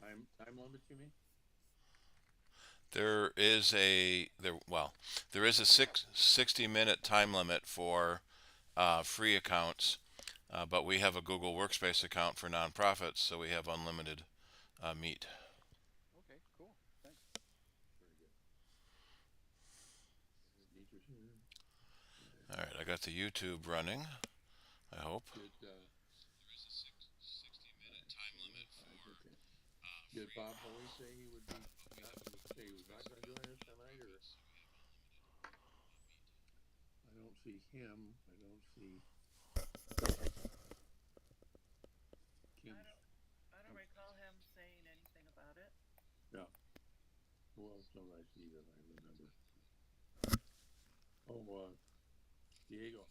Time limit, you mean? There is a 60-minute time limit for free accounts, but we have a Google Workspace account for nonprofits, so we have unlimited meat. Okay, cool. Thanks. Very good. Teachers here. All right, I got the YouTube running. I hope. Did There is a 60-minute time limit for 5, okay. Did free Bob Hoey accounts, say he would be but we not have a say Google he was not Workspace going to account join for us tonight, or nonprofits, so we have unlimited meat. I don't see him. I don't see Kim. I don't recall him saying anything about it. Yeah. Who else don't I see that I remember? Oh, Diego.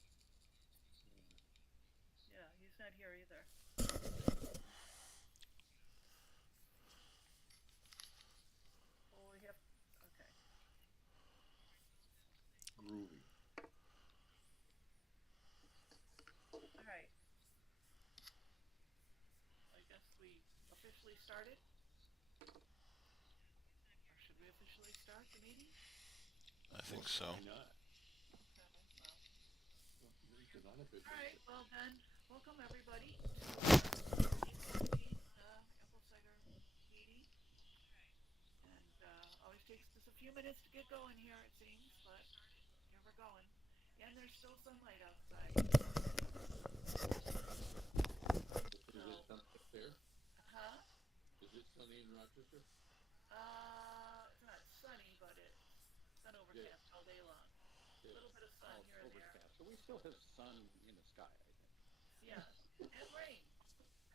Yeah, he's not here either. Well, we have. Okay. Groovy. All right. I guess we officially started, or should we officially start the meeting? I think so. Why not? Okay. Well. Well, we can All unofficially. right. Well then, welcome everybody to our 8:15 apple cider meeting. And always takes us a few minutes to get going here, it seems, but here we're going. And there's still sunlight outside. Is it So, sunny up there? huh? Is it sunny in Rochester? It's not sunny, but it's been It, overcast all day long. A it, little bit of sun oh, it's here and there. overcast. So we still have sun in the sky, I think. Yes, and rain,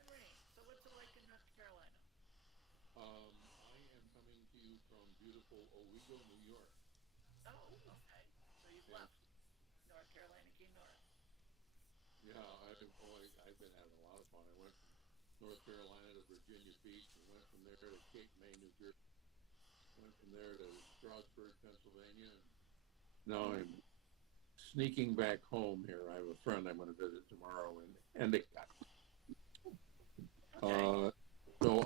and rain. So what's it like in North Carolina? I am coming to you from beautiful Owego, New York. Oh, okay. So you've And left North Carolina, came north. yeah, I've been having a lot of fun. I went from North Carolina to Virginia Beach and went from there to Cape May, New Jersey. Went from there to Strasburg, Pennsylvania. And now I'm sneaking back home here. I have a friend I'm going to visit tomorrow in Endicott. Okay. Uh, so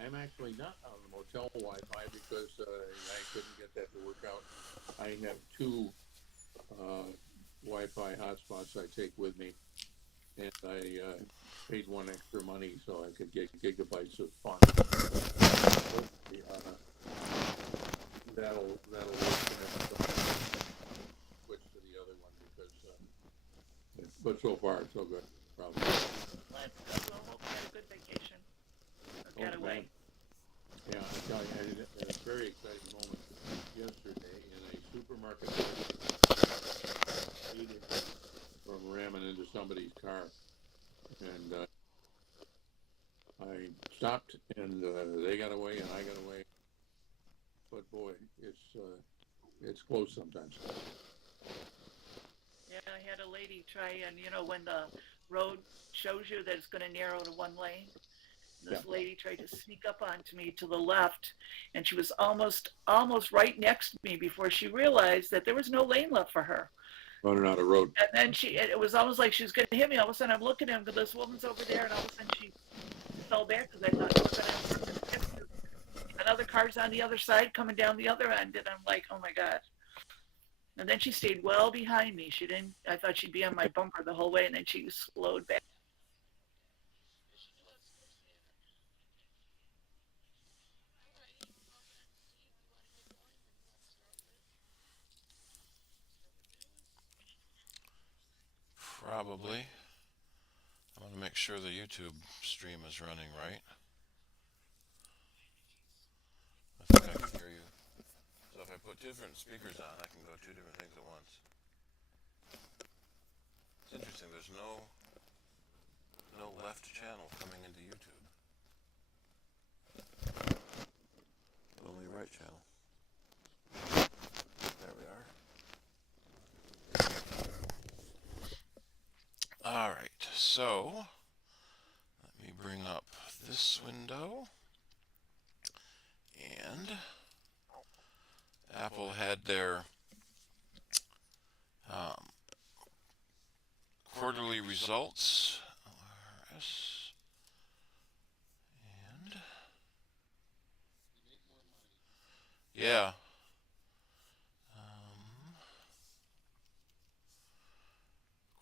I'm actually not on the motel Wi-Fi because I couldn't get that to work out. I have two uh, Wi-Fi hotspots I take with me, and I paid one extra money so I could get gigabytes of fun. Hopefully, that'll work. Switch to the other one because, but so far so good. Probably. Well, that's good. Well, hope you had a good vacation or Oh man, getaway. yeah, I tell you, I had a very exciting moment yesterday in a supermarket. From ramming into somebody's car, and I stopped, and they got away, and I got away. But boy, it's close sometimes. Yeah, I had a lady try, and when the road shows you that it's going to narrow to one lane, Yeah, this lady tried to sneak up onto me to the left, and she was almost right next to me before she realized that there was no lane left for her. running out of road. And then it was almost like she was going to hit me. All of a sudden, I'm looking at him because this woman's over there, and all of a sudden she fell back because I thought she was going to hit me. Another car's on the other side coming down the other end, and I'm like, oh my god. And then she stayed well behind me. She didn't. I thought she'd be on my bumper the whole way, and then she slowed back. Probably. I want to make sure the YouTube stream is running right. I think I can hear you. So if I put different speakers on, I can go two different things at once. It's interesting. There's no left channel coming into YouTube, but only right channel. There we are. All right. So let me bring up this window, and Apple had their um, quarterly results. And yeah.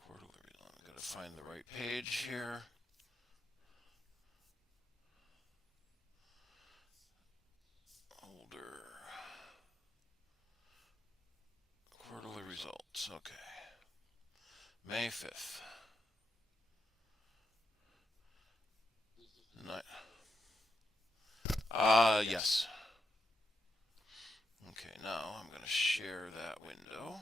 Quarterly, I gotta find the right page here. Older. Quarterly results, okay. May 5th. Yes. Okay, now I'm gonna share that window.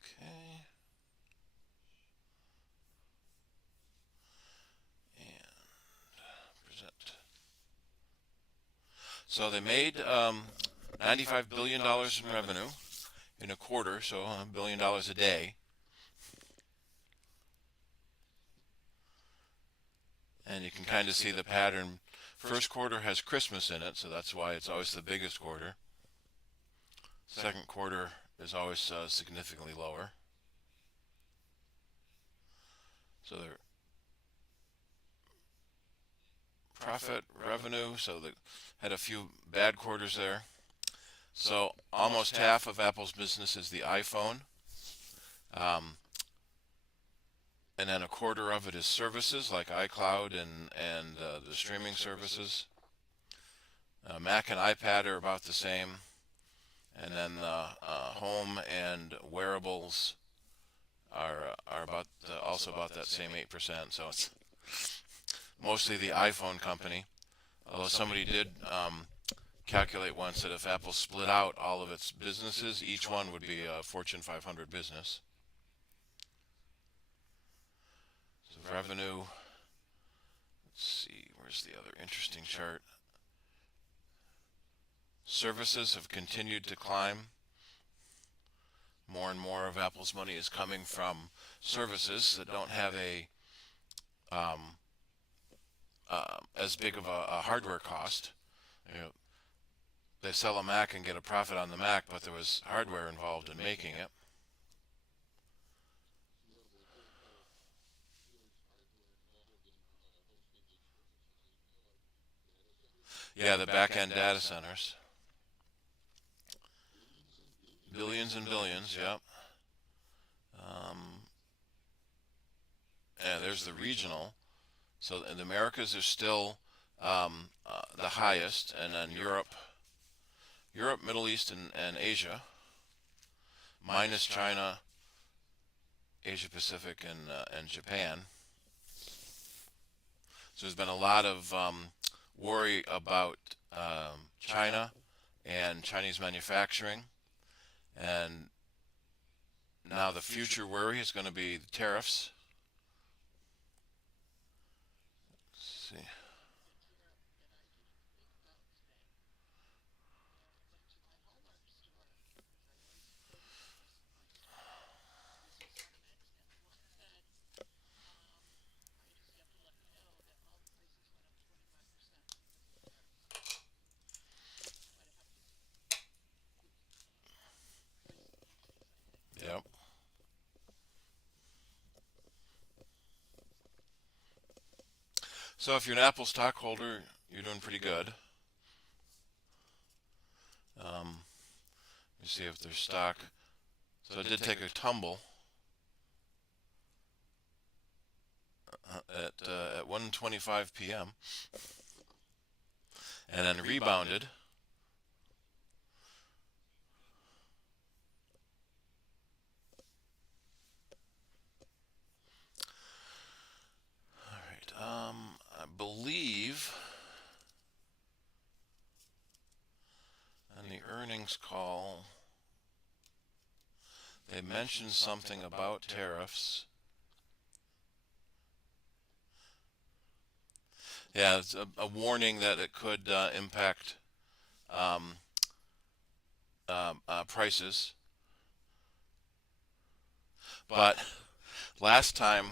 Okay. And present. So they made $95 billion in revenue in a quarter, so $1 billion a day. And you can kind of see the pattern. First quarter has Christmas in it, so that's why it's always the biggest quarter. Second quarter is always significantly lower. So their profit, revenue, so they had a few bad quarters there. So almost half of Apple's business is the iPhone. And then a quarter of it is services like iCloud and the streaming services. Mac and iPad are about the same. And then home and wearables are also about that same 8%. So it's mostly the iPhone company. Although somebody did calculate once that if Apple split out all of its businesses, each one would be a Fortune 500 business. So revenue, let's see, where's the other interesting chart? Services have continued to climb. More and more of Apple's money is coming from services that don't have as big of a hardware cost. You know, they sell a Mac and get a profit on the Mac, but there was hardware involved in making it. Yeah, the back-end data centers. Billions and billions, yep. Yeah, there's the regional. So in the Americas are still the highest, and then Europe, Middle East, and Asia, minus China, Asia Pacific, and Japan. So there's been a lot of worry about China and Chinese manufacturing, and now the future worry is going to be the tariffs. Let's see. Yep. So if you're an Apple stockholder, you're doing pretty good. Let me see if there's stock. So it did take a tumble at 1:25 p.m. and then rebounded. All right. I believe on the earnings call they mentioned something about tariffs. Yeah, it's a warning that it could impact prices. But last time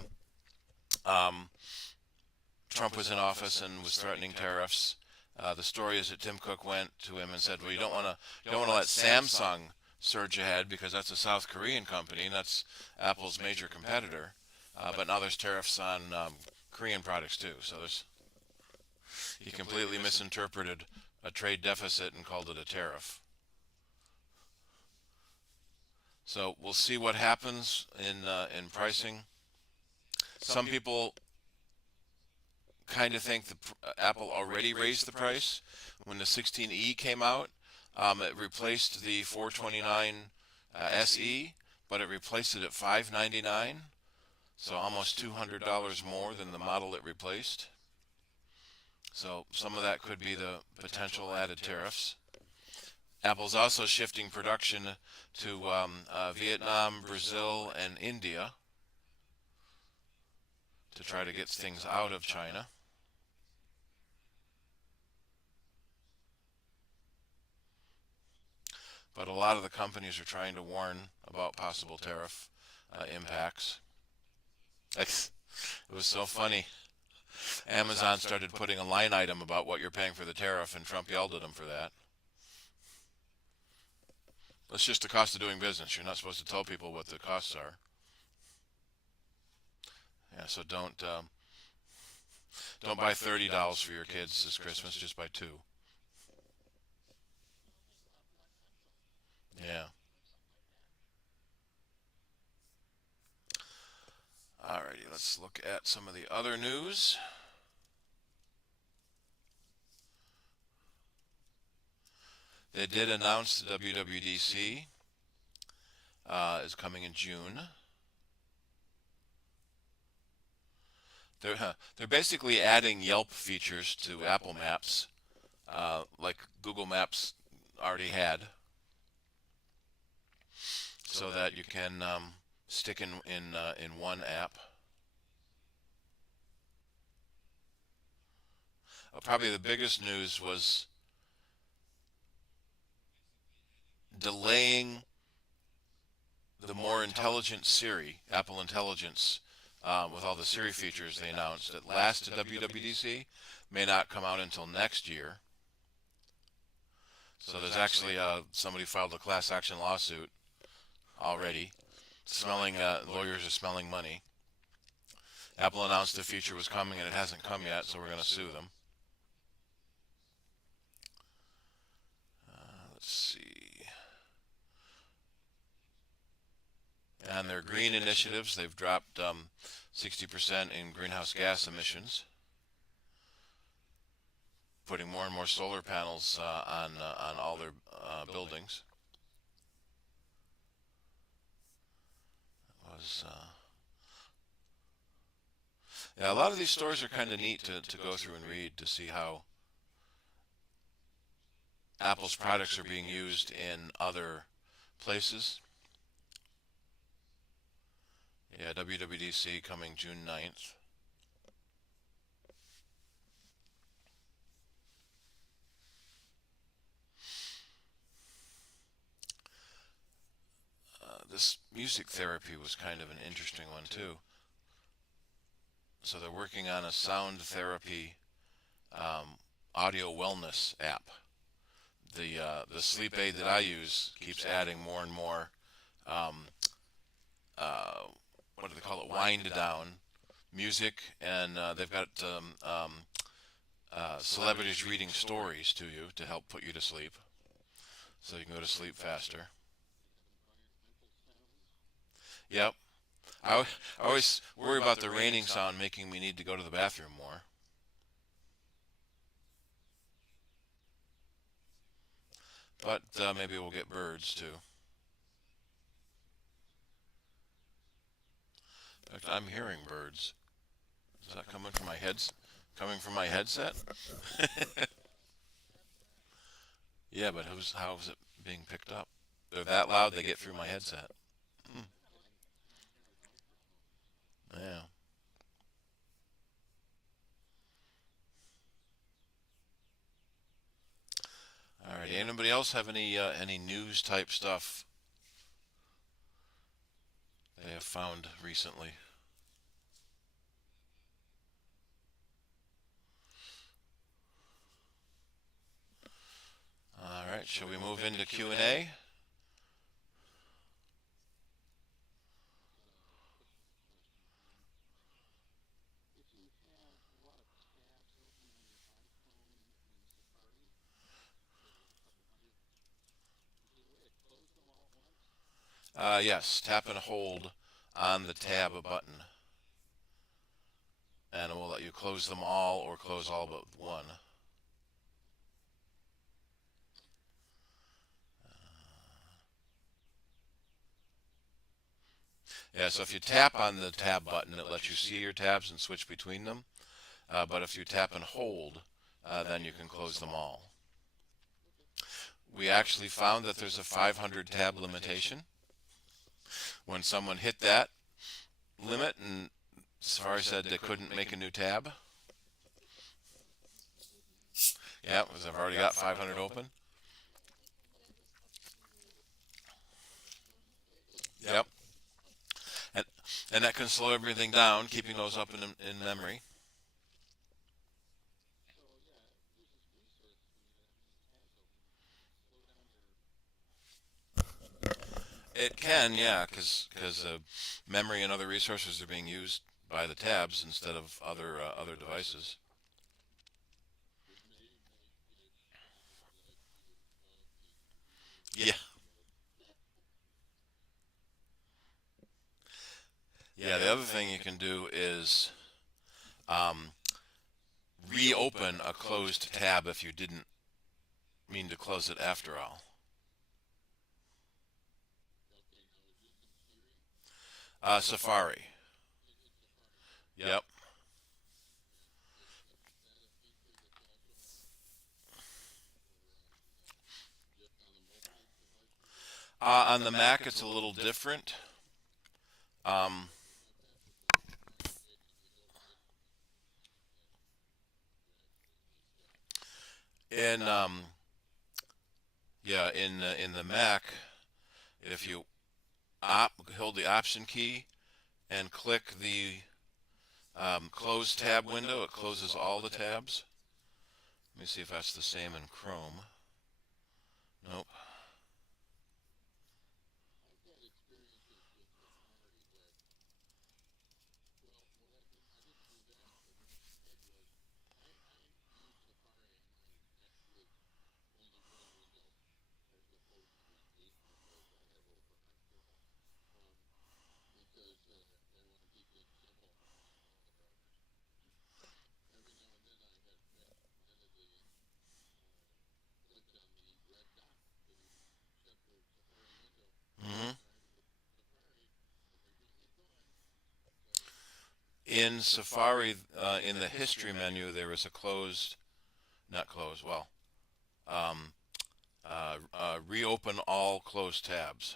Trump was in office and was threatening tariffs, The story is that Tim Cook went to him and said, "Well, you don't want to let Samsung surge ahead because that's a South Korean company and that's Apple's major competitor. But now there's tariffs on Korean products too. So he completely misinterpreted a trade deficit and called it a tariff. So we'll see what happens in pricing. Some people kind of think Apple already raised the price when the 16e came out. It replaced the 429 SE, but it replaced it at $599, so almost $200 more than the model it replaced. So some of that could be the potential added tariffs. Apple's also shifting production to Vietnam, Brazil, and India to try to get things out of China. But a lot of the companies are trying to warn about possible tariff impacts. It was so funny. Amazon started putting a line item about what you're paying for the tariff, and Trump yelled at them for that. That's just the cost of doing business. You're not supposed to tell people what the costs are. Yeah, so don't buy $30 for your kids this Christmas. Just buy two. Yeah. Alrighty, let's look at some of the other news. They did announce the WWDC is coming in June. They're basically adding Yelp features to Apple Maps, like Google Maps already had, so that you can stick in one app. Probably the biggest news was delaying the more intelligent Siri, Apple Intelligence, with all the Siri features they announced at last WWDC, may not come out until next year. So there's actually somebody filed a class action lawsuit already, lawyers are smelling money. Apple announced the feature was coming and it hasn't come yet, so we're going to sue them. Let's see. And their green initiatives, they've dropped 60% in greenhouse gas emissions, putting more and more solar panels on all their buildings. Yeah, a lot of these stores are kind of neat to go through and read to see how Apple's products are being used in other places. Yeah, WWDC coming June 9th. This music therapy was kind of an interesting one too. So they're working on a sound therapy audio wellness app. The sleep aid that I use keeps adding more and more what do they call it, wind down music, and they've got celebrities reading stories to you to help put you to sleep, so you can go to sleep faster. Yep. I always worry about the raining sound making me need to go to the bathroom more. But maybe we'll get birds too. In fact, I'm hearing birds. Is that coming from my headset? Yeah, but how is it being picked up? They're that loud they get through my headset. Yeah. All right. Anybody else have any news type stuff they have found recently? right, shall we move into Q&A? Yes, tap and hold on the tab button, and it will let you close them all or close all but one. Yeah, so if you tap on the tab button, it lets you see your tabs and switch between them. But if you tap and hold, then you can close them all. We actually found that there's a 500 tab limitation. When someone hit that limit and Safari said they couldn't make a new tab. Yeah, because I've already got 500 open. Yep. And that can slow everything down, keeping those up in memory. It can, yeah, because memory and other resources are being used by the tabs instead of other devices. Yeah. Yeah, the other thing you can do is reopen a closed tab if you didn't mean to close it after all. Safari. Yep. On the Mac, it's a little different. Um, in yeah, in the Mac, if you hold the Option key and click the Close tab window, it closes all the tabs. Let me see if that's the same in Chrome. Nope. hmm In Safari, in the history menu, there is a um, reopen all closed tabs.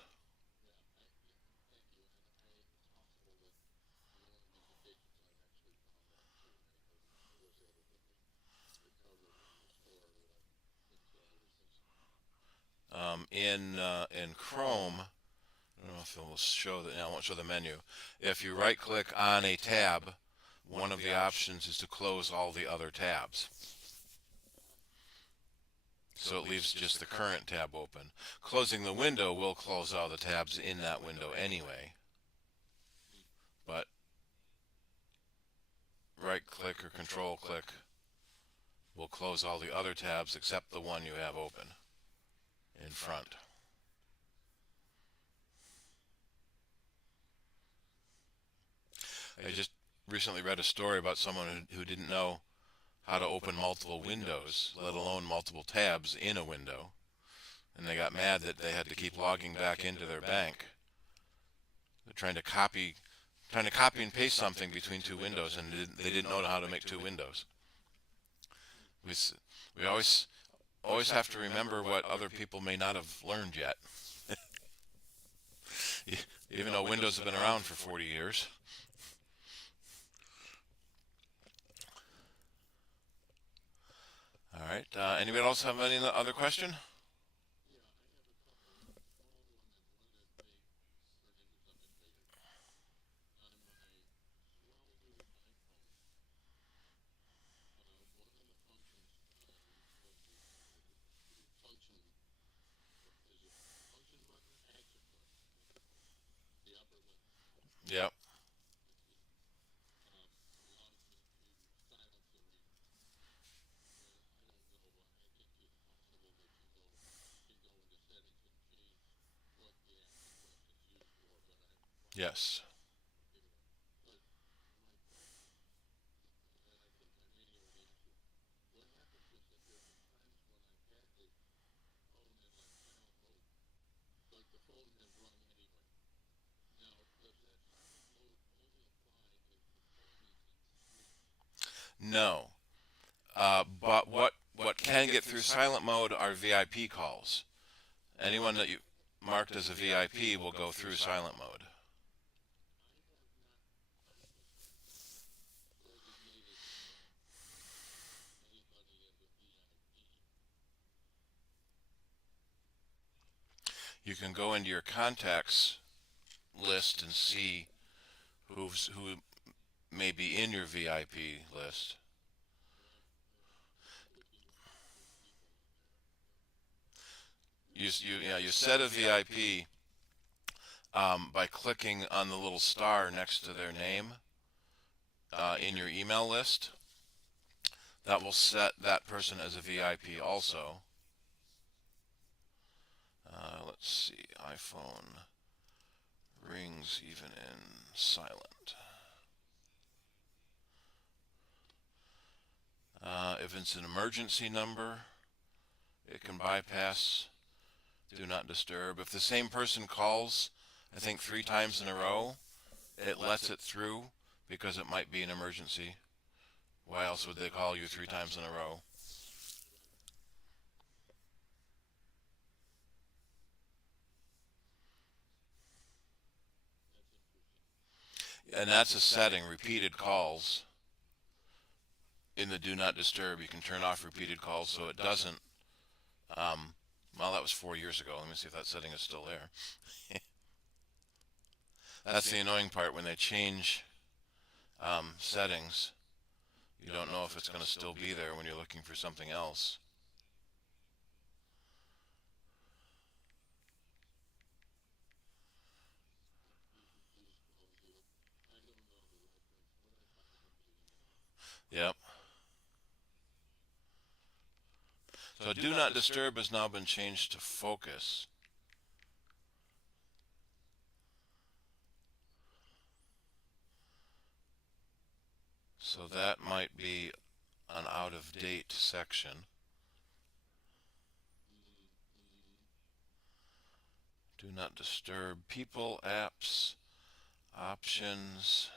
In Chrome, I don't know if it will show that. I won't show the menu. If you right-click on a tab, one of the options is to close all the other tabs. So it leaves just the current tab open. Closing the window will close all the tabs in that window anyway. But right-click or control-click will close all the other tabs except the one you have open in front. I just recently read a story about someone who didn't know how to open multiple windows, let alone multiple tabs in a window. And they got mad that they had to keep logging back into their bank. They're trying to copy and paste something between two windows, and they didn't know how to make two windows. We always have to remember what other people may not have learned yet. Even though Windows have been around for 40 years. All right. Anybody else have any other question? Yep. Yes. No. But what can get through silent mode are VIP calls. Anyone that you marked as a VIP will go through silent mode. You can go into your contacts list and see who may be in your VIP list. You set a VIP by clicking on the little star next to their name in your email list. That will set that person as a VIP also. Let's see, iPhone rings even in silent. If it's an emergency number, it can bypass do not disturb. If the same person calls, I think 3 times in a row, it lets it through because it might be an emergency. Why else would they call you 3 times in a row? And that's a setting, repeated calls. In the do not disturb, you can turn off repeated calls so it doesn't. Well, that was 4 years ago. Let me see if that setting is still there. That's the annoying part when they change settings. You don't know if it's going to still be there when you're looking for something else. Yep. So do not disturb has now been changed to focus. So that might be an out-of-date section. Do not disturb people, apps, options.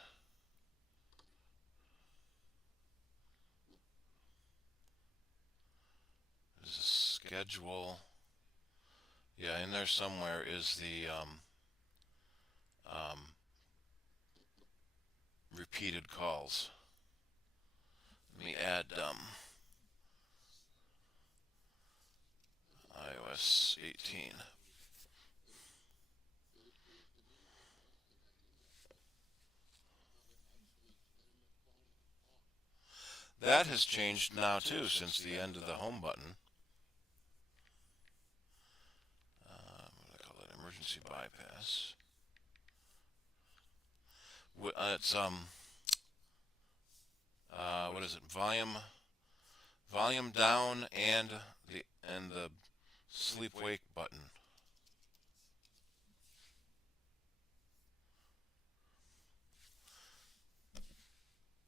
There's a schedule. Yeah, in there somewhere is the repeated calls. Let me add iOS 18. That has changed now too since the end of the home button. What do I call it? Emergency bypass. It's what is it? Volume down and the sleep wake button.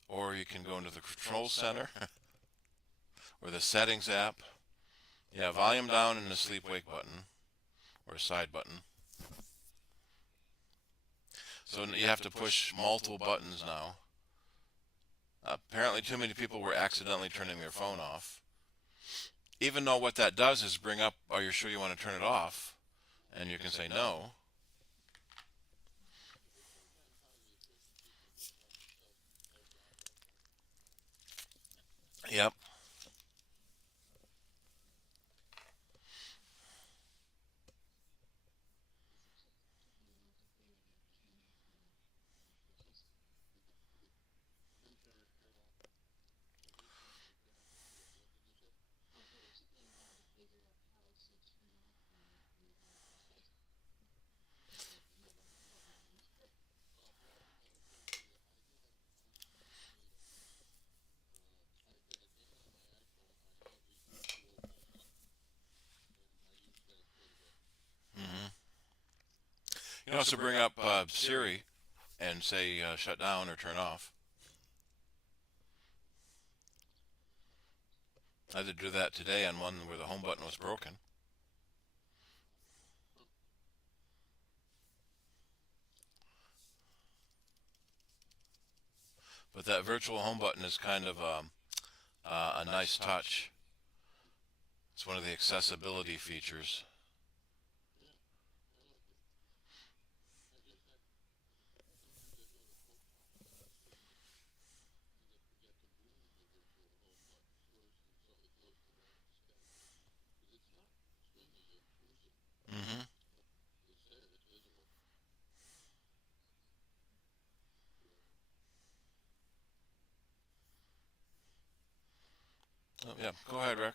Or you can go into the control center or the settings app. Yeah, volume down and the sleep wake button or side button. So you have to push multiple buttons now. Apparently too many people were accidentally turning their phone off. Even though what that does is bring up, are you sure you want to turn it off? And you can say no. Yep. can also bring up Siri and say shut down or turn off. I had to do that today on one where the home button was broken. But that virtual home button is kind of a nice touch. It's one of the accessibility features. Mm-hmm. Oh, yeah, go ahead, Rick.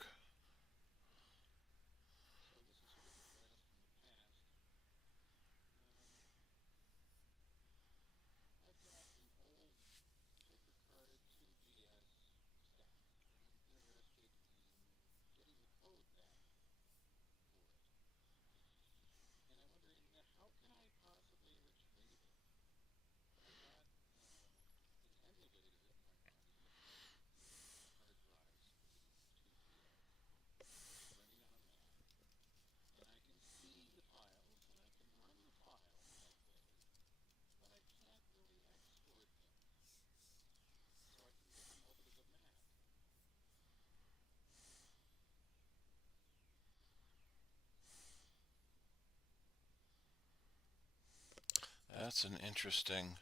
That's an interesting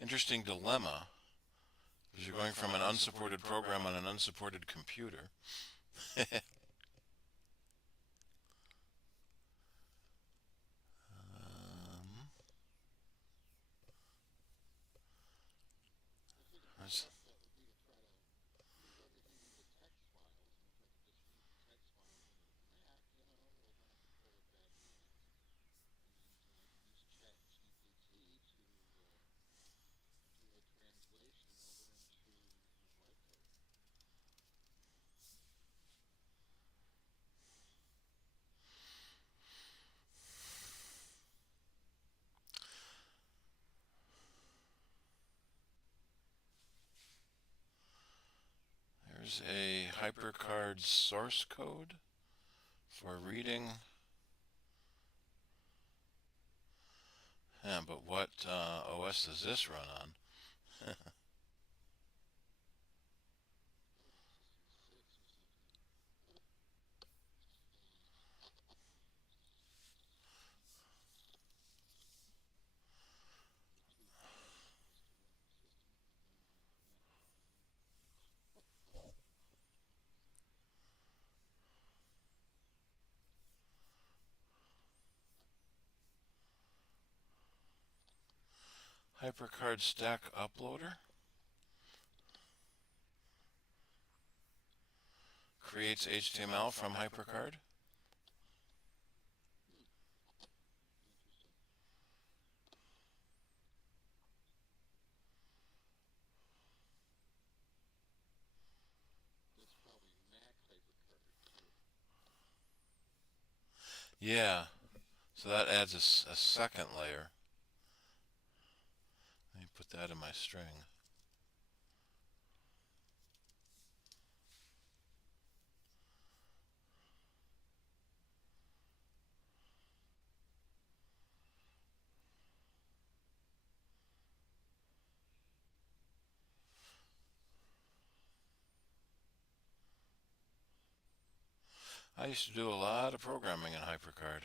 interesting dilemma, because you're going from an unsupported program on an unsupported computer. There's- There's a HyperCard source code for reading. Yeah, but what OS does this run on? HyperCard Stack Uploader creates HTML from HyperCard. Yeah, so that adds a second layer. Let me put that in my string. I used to do a lot of programming in HyperCard.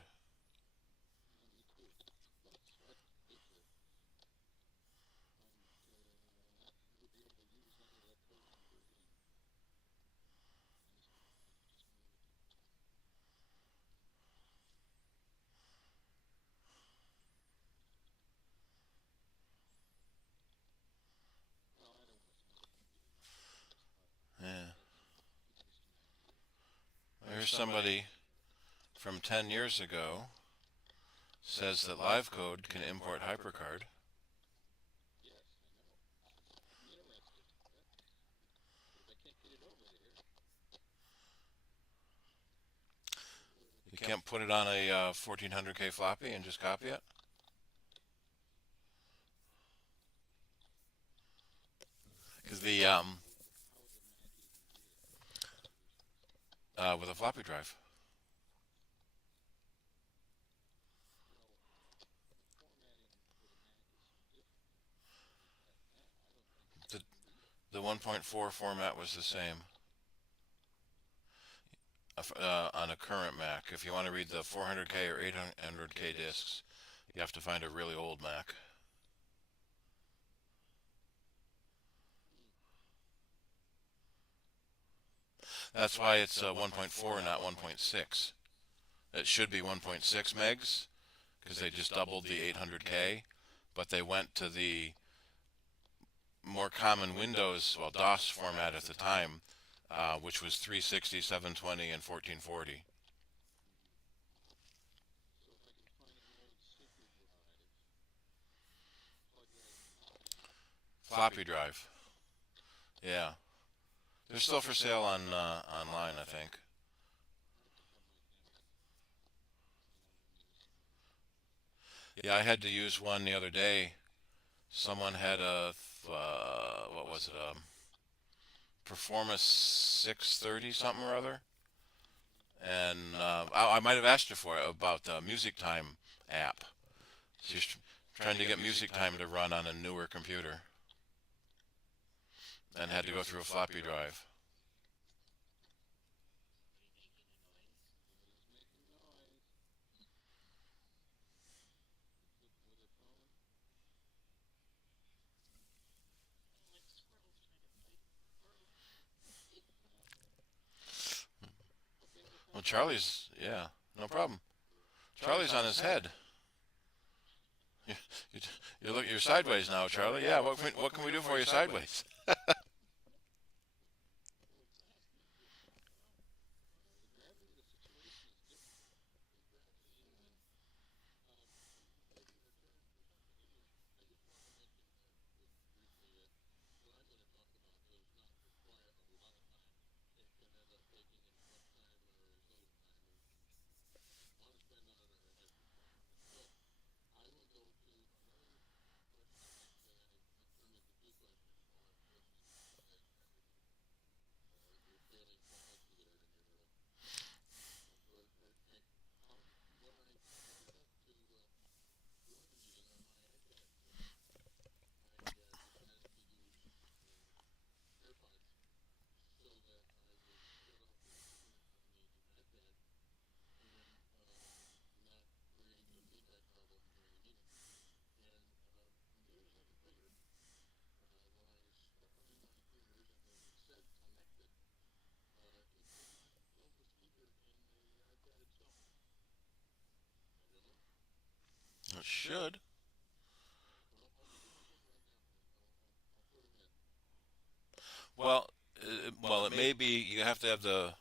Yeah. Here's somebody from 10 years ago says that LiveCode can import HyperCard. can't put it on a 1400K floppy and just copy it? Because with a floppy drive. The 1.4 format was the same on a current Mac. If you want to read the 400K or 800K discs, you have to find a really old Mac. That's why it's 1.4 and not 1.6. It should be 1.6 megs because they just doubled the 800K, but they went to the more common Windows, well, DOS format at the time, which was 360, 720, and 1440. Floppy drive. Yeah. They're still for sale on online, I think. Yeah, I had to use one the other day. Someone had a, what was it, Performance 630 something or other. And I might have asked her for it about the Music Time app. She's trying to get Music Time to run on a newer computer. And had to go through a floppy drive. Well, Charlie's, yeah, no problem. Charlie's on his head. You, you're sideways now, Charlie. Yeah, what can we do for you sideways? It should. Well, it may be you have to have the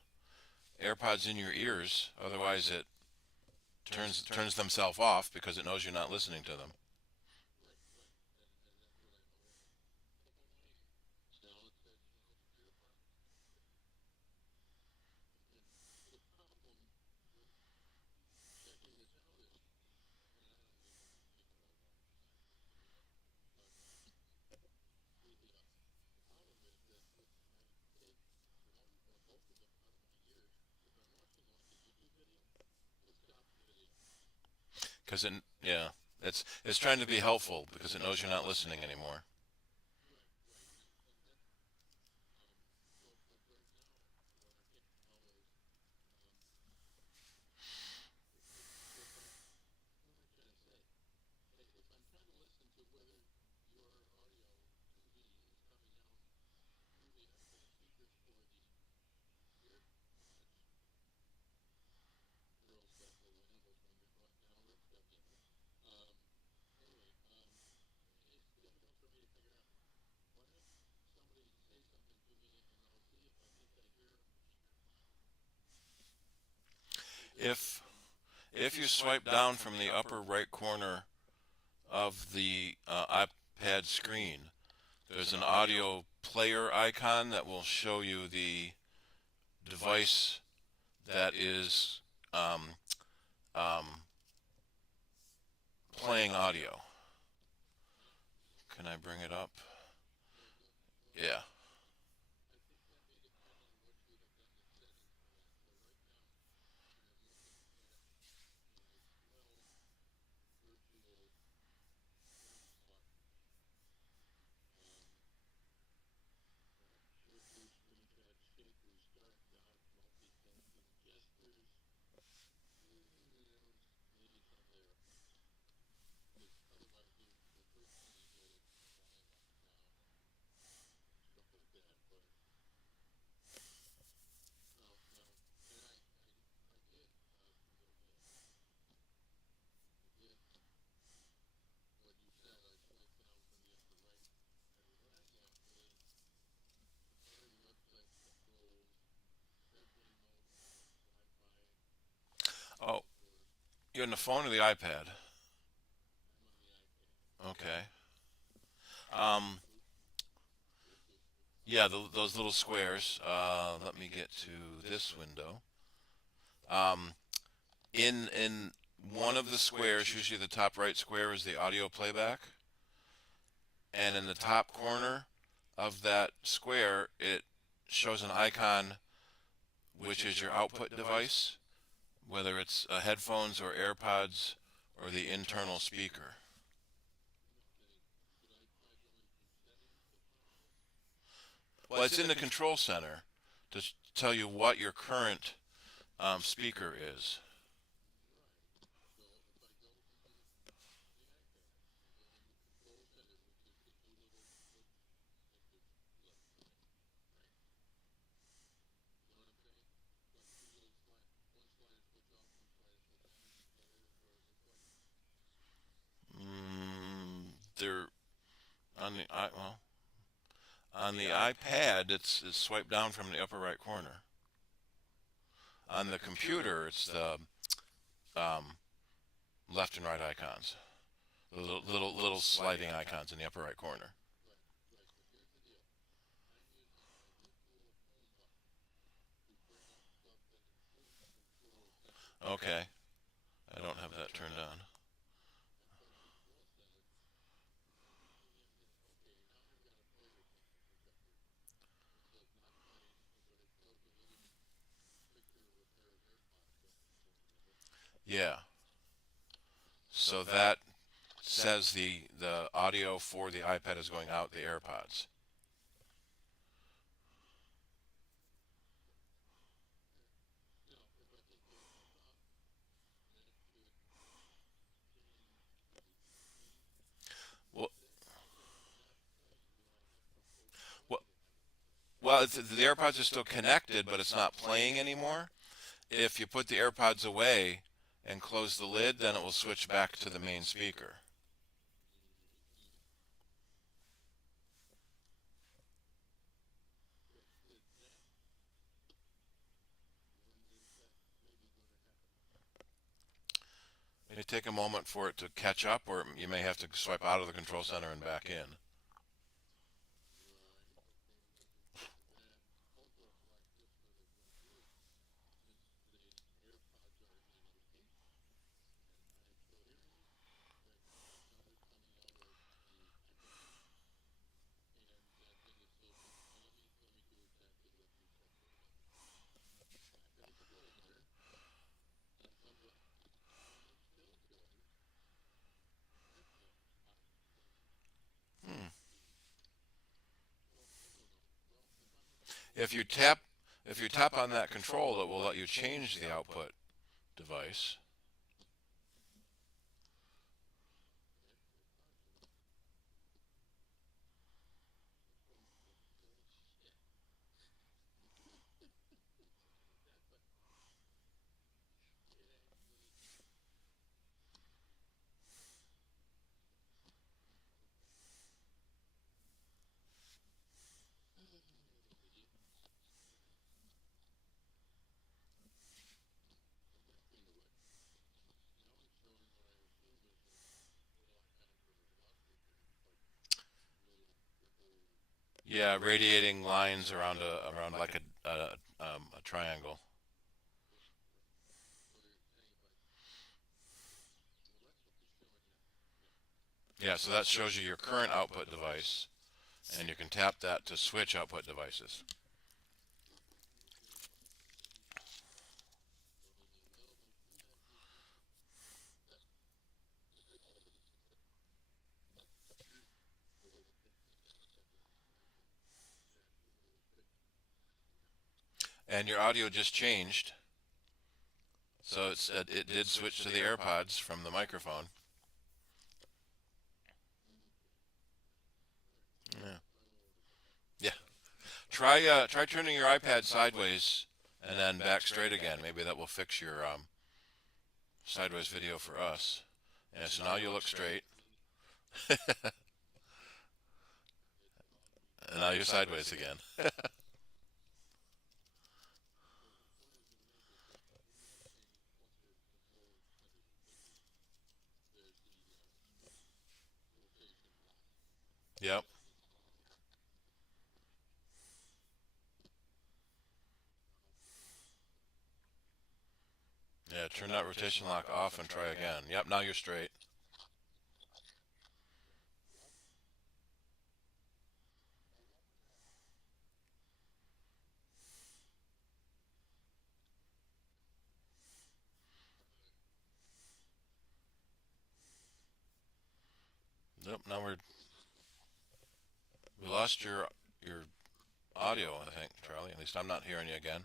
AirPods in your ears, otherwise it turns themselves off because it knows you're not listening to them. Because yeah, it's trying to be helpful because it knows you're not listening anymore. If if you swipe down from the upper right corner of the iPad screen, there's an audio player icon that will show you the device that is um, playing audio. Can I bring it up? Yeah. Oh, you're on the phone or the iPad? Okay. Um, yeah, those little squares. Let me get to this window. Um, in one of the squares, usually the top right square is the audio playback, and in the top corner of that square, it shows an icon, which is your output device, whether it's headphones or AirPods or the internal speaker. Well, it's in the control center to tell you what your current speaker is. They're on the well, on the iPad, it's swiped down from the upper right corner. On the computer, it's the um, left and right icons, the little sliding icons in the upper right corner. Okay, I don't have that turned on. Yeah, so that says the audio for the iPad is going out the AirPods. Well, well, the AirPods are still connected, but it's not playing anymore. If you put the AirPods away and close the lid, then it will switch back to the main speaker. It may take a moment for it to catch up, or you may have to swipe out of the control center and back in. Hmm. If you tap if you tap on that control, it will let you change the output device. Yeah, radiating lines around like a triangle. Yeah, so that shows you your current output device, and you can tap that to switch output devices. And your audio just changed, so it did switch to the AirPods from the microphone. Yeah. Yeah. Try turning your iPad sideways and then back straight again. Maybe that will fix your sideways video for us. Yeah, so now you look straight. And now you're sideways again. Yep. Yeah, turn that rotation lock off and try again. Yep, now you're straight. Yep, now we lost your audio, I think, Charlie. At least I'm not hearing you again.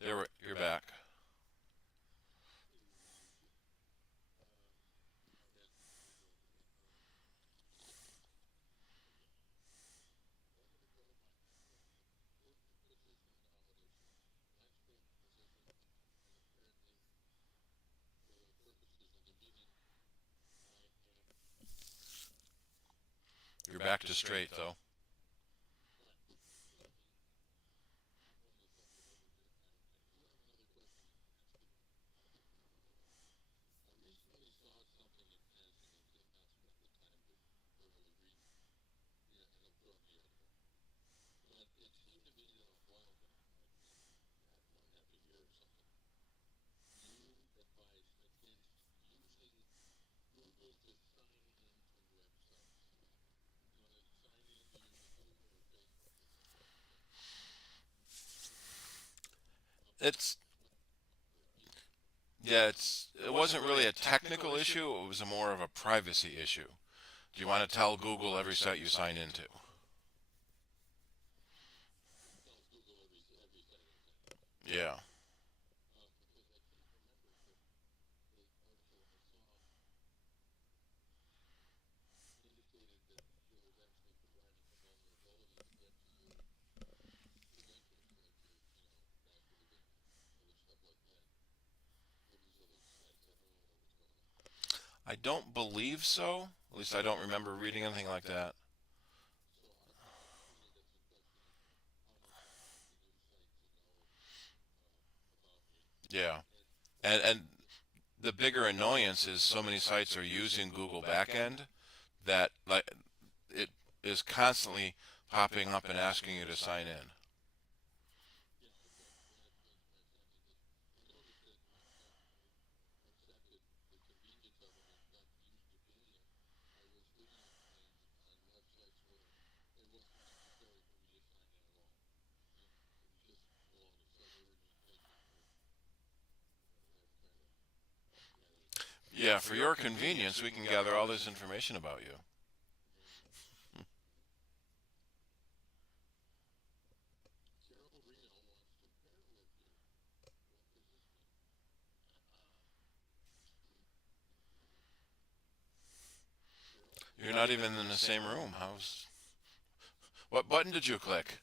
You're back. You're back to straight though. It's Yeah, it wasn't really a technical issue, it was a more of a privacy issue. Do you want to tell Google every site you sign into? Yeah. I don't believe so. At least I don't remember reading anything like that. Yeah. And the bigger annoyance is so many sites are using Google backend that like it is constantly popping up and asking you to sign in. Yeah, for your convenience, we can gather all this information about you. You're not even in the same room. What button did you click?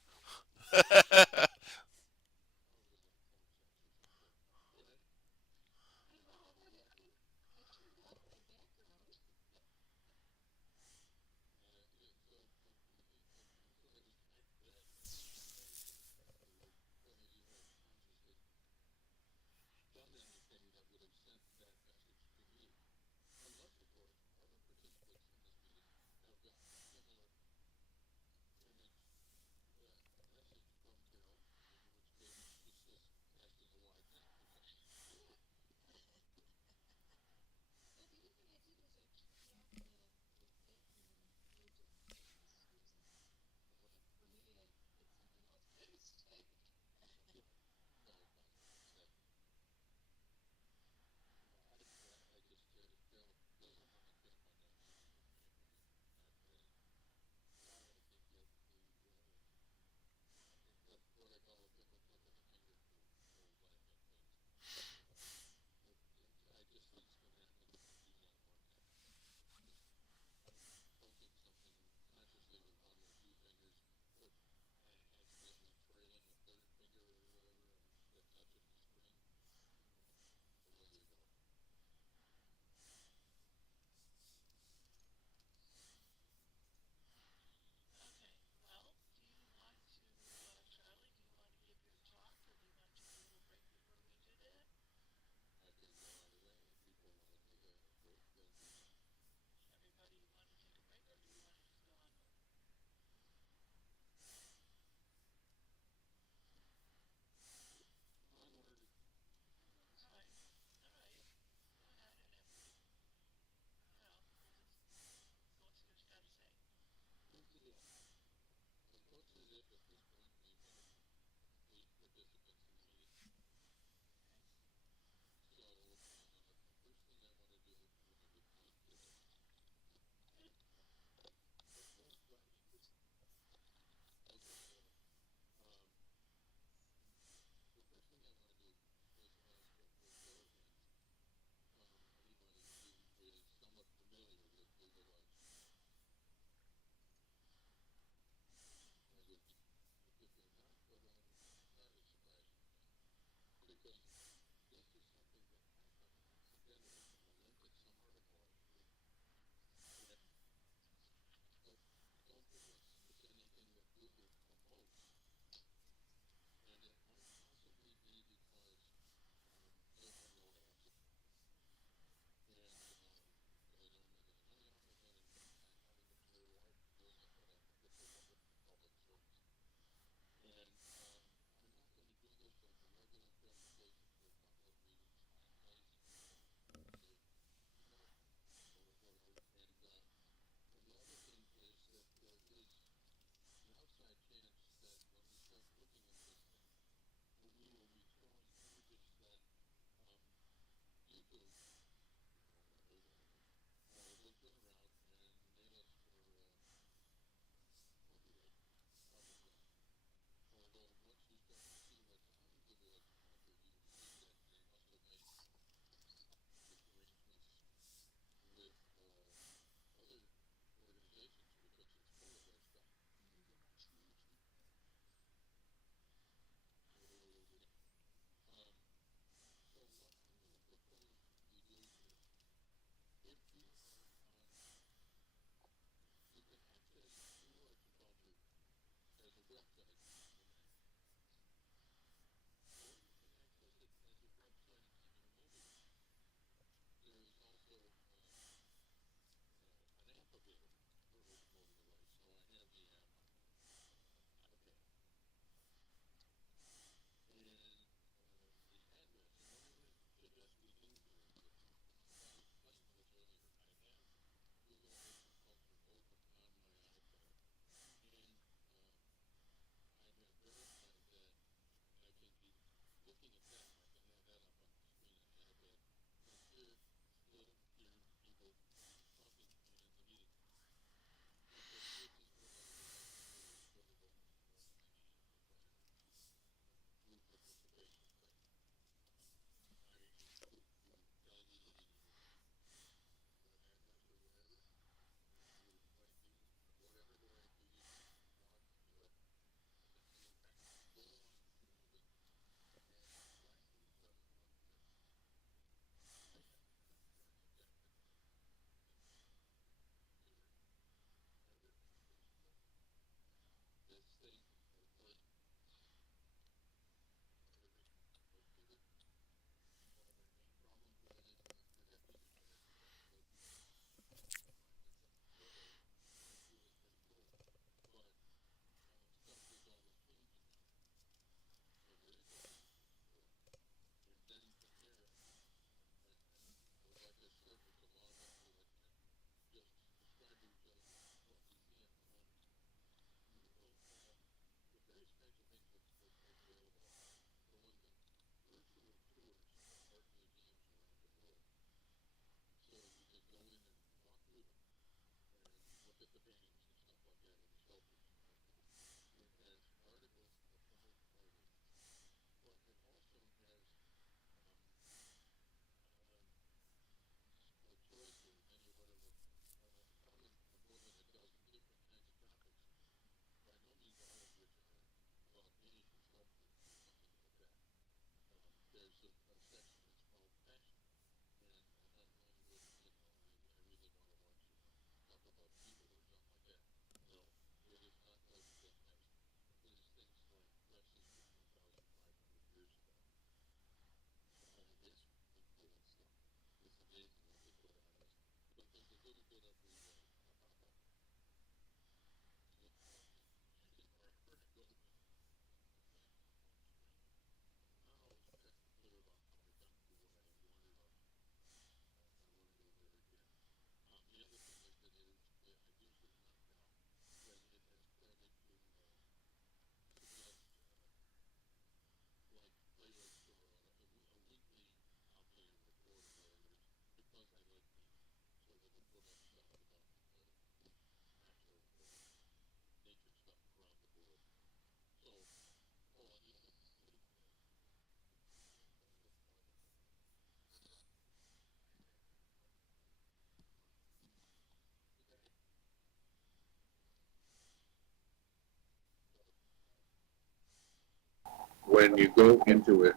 when you go into it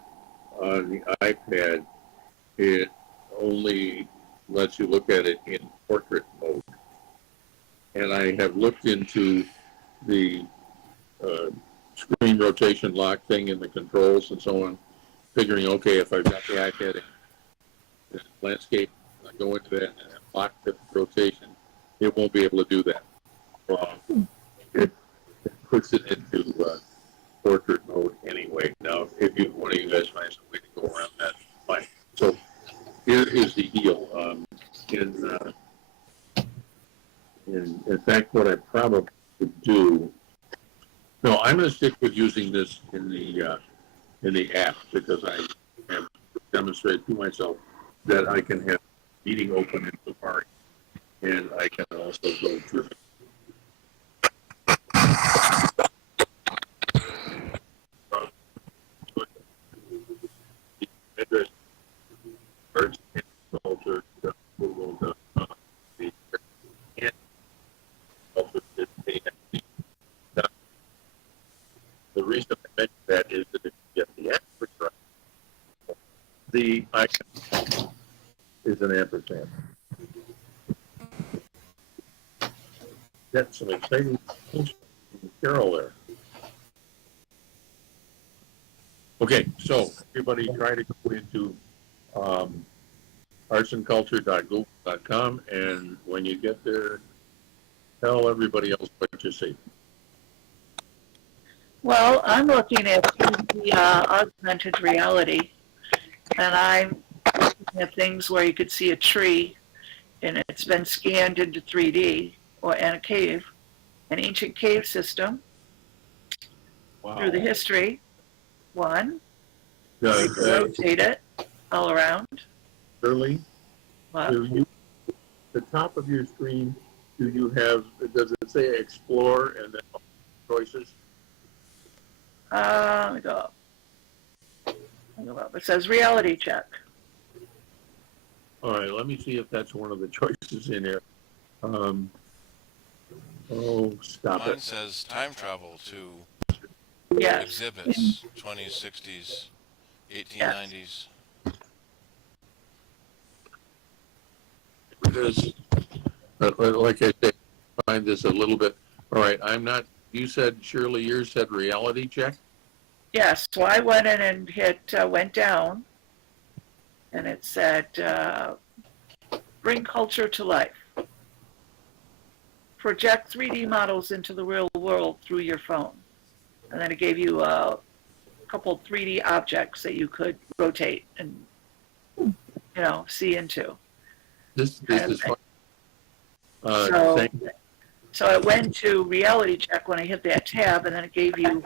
on the iPad, it only lets you look at it in portrait mode. And I have looked into the screen rotation lock thing and the controls and so on, figuring, okay, if I've got the iPad in landscape, I go into that and lock the rotation, it won't be able to do that. It puts it into portrait mode anyway. Now, if one of you guys finds a way to go around that, fine. So here is the deal. In fact, what I probably would do. No, I'm going to stick with using this in the app because I have demonstrated to myself that I can have meeting open in Safari, and I can also go through. Address first and culture Google the reason I mention that is that if you get the ampersand, the icon is an ampersand. That's some exciting things from Carol there. Okay, so everybody try to go into artsandculture.google.com, and when you get there, tell everybody else what you see. Well, I'm looking at the augmented reality, and I'm looking at things where you could see a tree, and it's been scanned into 3D, and a cave, an ancient cave system. Wow. Through the history. One, Yeah, you can rotate it all around. Shirley, What? the top of your screen, does it say explore and then choices? Let me go up. It says reality check. All right, let me see if that's one of the choices in here. Stop Mine it. says time travel to Yes. exhibits, 20s, 60s, 1890s. Because, like I said, I find this a little bit, all right, you said, Shirley, yours said reality check? Yes. So I went in and went down, and it said, bring culture to life. Project 3D models into the real world through your phone. And then it gave you a couple 3D objects that you could rotate and, see into. This is fun. So it went to reality check when I hit that tab, and then it gave you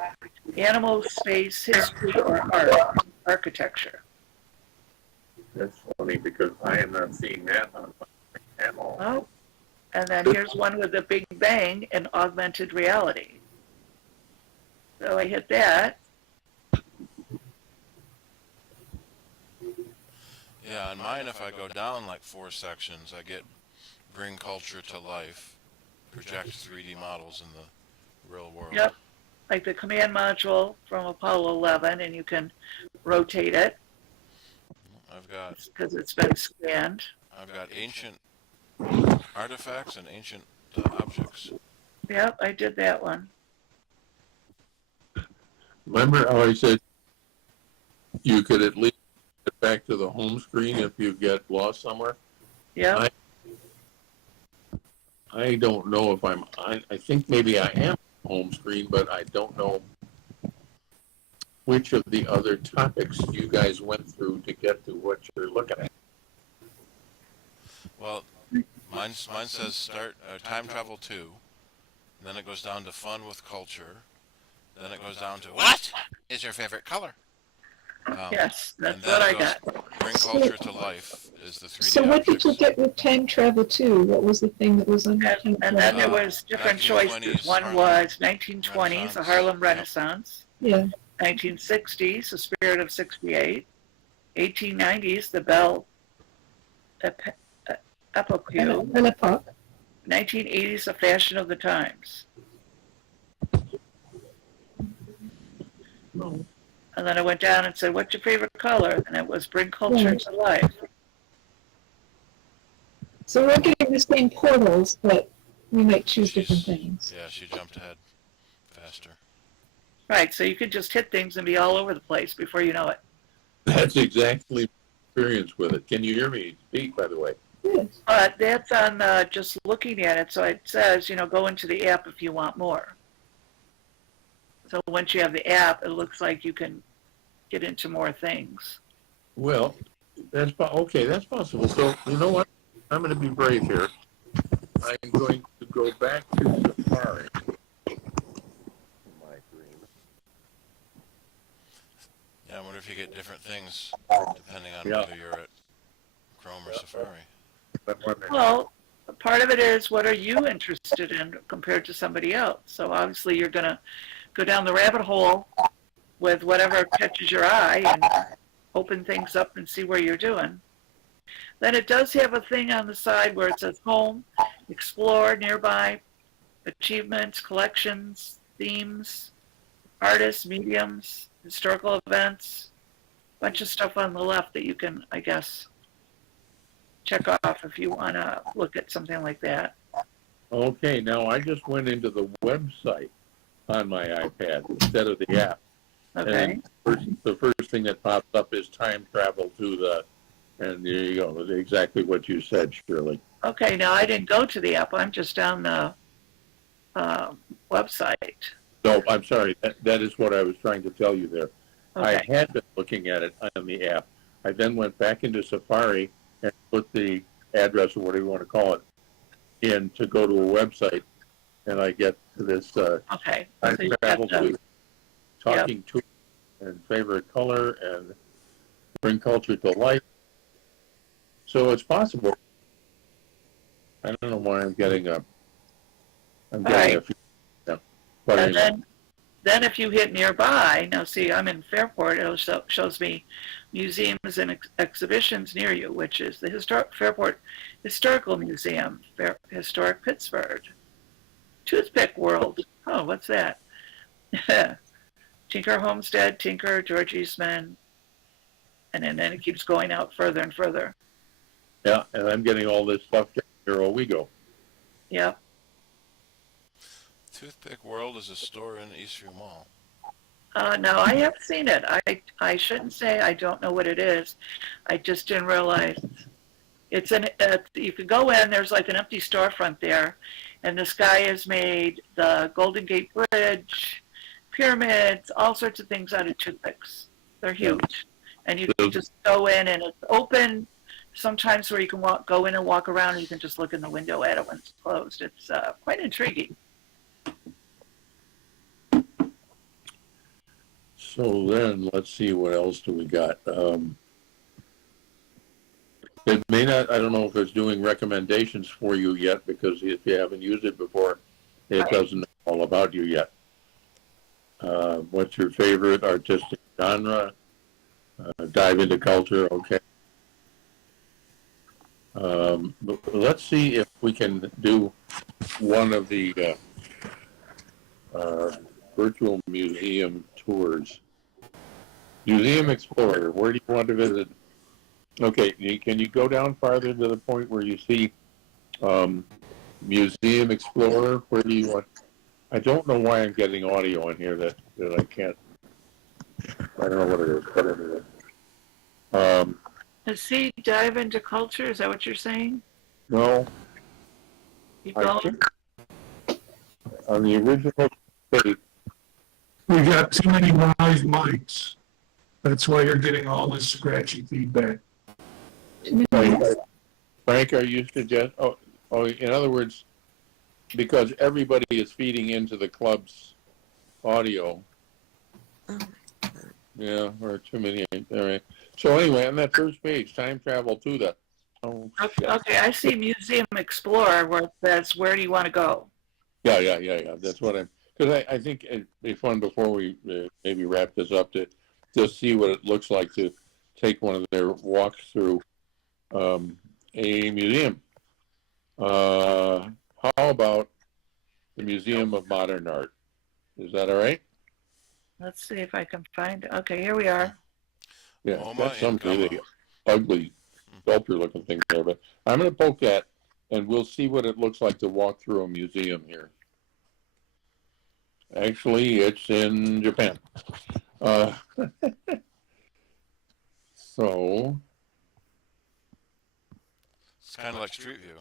animal, space, history, or art, architecture. That's funny because I am not seeing that on my panel. Oh, and then here's one with the Big Bang and augmented reality. So I hit that. Yeah, on mine, if I go down like 4 sections, I get bring culture to life, project 3D models in the real world. Yep, like the command module from Apollo 11, and you can rotate it. I've got because it's been scanned. I've got ancient artifacts and ancient objects. Yep, I did that one. Remember how I said you could at least get back to the home screen if you get lost somewhere? Yep. I don't know if I think maybe I am home screen, but I don't know which of the other topics you guys went through to get to what you're looking at. Well, mine says start time travel 2, then it goes down to fun with culture, then it goes down to what is your favorite color? Yes, that's and then what I it goes, got. Bring culture to life is the 3D So what objects. did you get with time travel too? What was the thing that was under time And travel? then there was different 1920s choices. One Harlem was 1920s, the Harlem Renaissance. Yeah. 1960s, the Spirit of 68. 1890s, the Belle Epoque. An epoch. 1980s, the Fashion of the Times. And then I went down and said, what's your favorite color? And it was bring culture to life. So we're getting the same portals, but we might choose different things. Yeah, she jumped ahead faster. Right, so you could just hit things and be all over the place before you know it. That's exactly my experience with it. Can you hear me speak, by the way? Yes. But that's on just looking at it. So it says, go into the app if you want more. So once you have the app, it looks like you can get into more things. Well, okay, that's possible. So, you know what? I'm going to be brave here. I'm going to go back to Safari. My dream. Yeah, I wonder if you get different things depending on Yeah. whether you're at Chrome or Safari. Well, part of it is what are you interested in compared to somebody else. So obviously you're going to go down the rabbit hole with whatever catches your eye and open things up and see where you're doing. Then it does have a thing on the side where it says home, explore, nearby, achievements, collections, themes, artists, mediums, historical events, a bunch of stuff on the left that you can, I guess, check off if you want to look at something like that. Okay, now I just went into the website on my iPad instead of the app. Okay. And the first thing that pops up is time travel to the, and there you go, exactly what you said, Shirley. Okay, now I didn't go to the app. I'm just on the website. No, I'm sorry. That is what I was trying to tell you there. Okay. I had been looking at it on the app. I then went back into Safari and put the address or whatever you want to call it in to go to a website, and I get to this Okay. time So you travel have to- to talking to and favorite color and bring culture to life. So it's possible. I don't know why I'm getting a Right. few. Yeah. But And anyway. then if you hit nearby, now see, I'm in Fairport, it shows me museums and exhibitions near you, which is the Fairport Historical Museum, Historic Pittsburgh, Toothpick World. Oh, what's that? Tinker Homestead, Tinker, George Eastman, and then it keeps going out further and further. Yeah, and I'm getting all this stuff here. Oh, we go. Yep. Toothpick World is a store in Eastview Mall. No, I have seen it. I shouldn't say I don't know what it is. I just didn't realize it's you could go in, there's like an empty storefront there, and this guy has made the Golden Gate Bridge, pyramids, all sorts of things out of toothpicks. They're huge. And you can just go in, and it's open sometimes where you can go in and walk around, and you can just look in the window at it when it's closed. It's quite intriguing. So then, let's see, what else do we got? It may not, I don't know if it's doing recommendations for you yet, because if you haven't used it before, it doesn't know all about you yet. What's your favorite artistic genre? Dive into culture, okay. But let's see if we can do one of the virtual museum tours. Museum Explorer, where do you want to visit? Okay, can you go down farther to the point where you see Museum Explorer? Where do you want? I don't know why I'm getting audio in here that I can't. I don't know what it is. But anyway. See, dive into culture. Is that what you're saying? No, Keep I going. think on the original page. We got too many live mics. That's why you're getting all this scratchy feedback. Frank, are you suggest? Oh, in other words, because everybody is feeding into the club's audio. Yeah, or too many. All right. So anyway, on that first page, time travel to the. Oh, Okay, I see Museum Explorer where it says, where do you want to go? yeah. That's what I'm. Because I think it'd be fun before we maybe wrap this up to just see what it looks like to take one of their walks through a museum. How about the Museum of Modern Art? Is that all right? Let's see if I can find, okay, here we are. Yeah, it's MoMA got some in Gummo. really ugly sculpture looking thing there, but I'm gonna poke that and we'll see what it looks like to walk through a museum here. Actually, it's in Japan. So, It's kind of like Street View.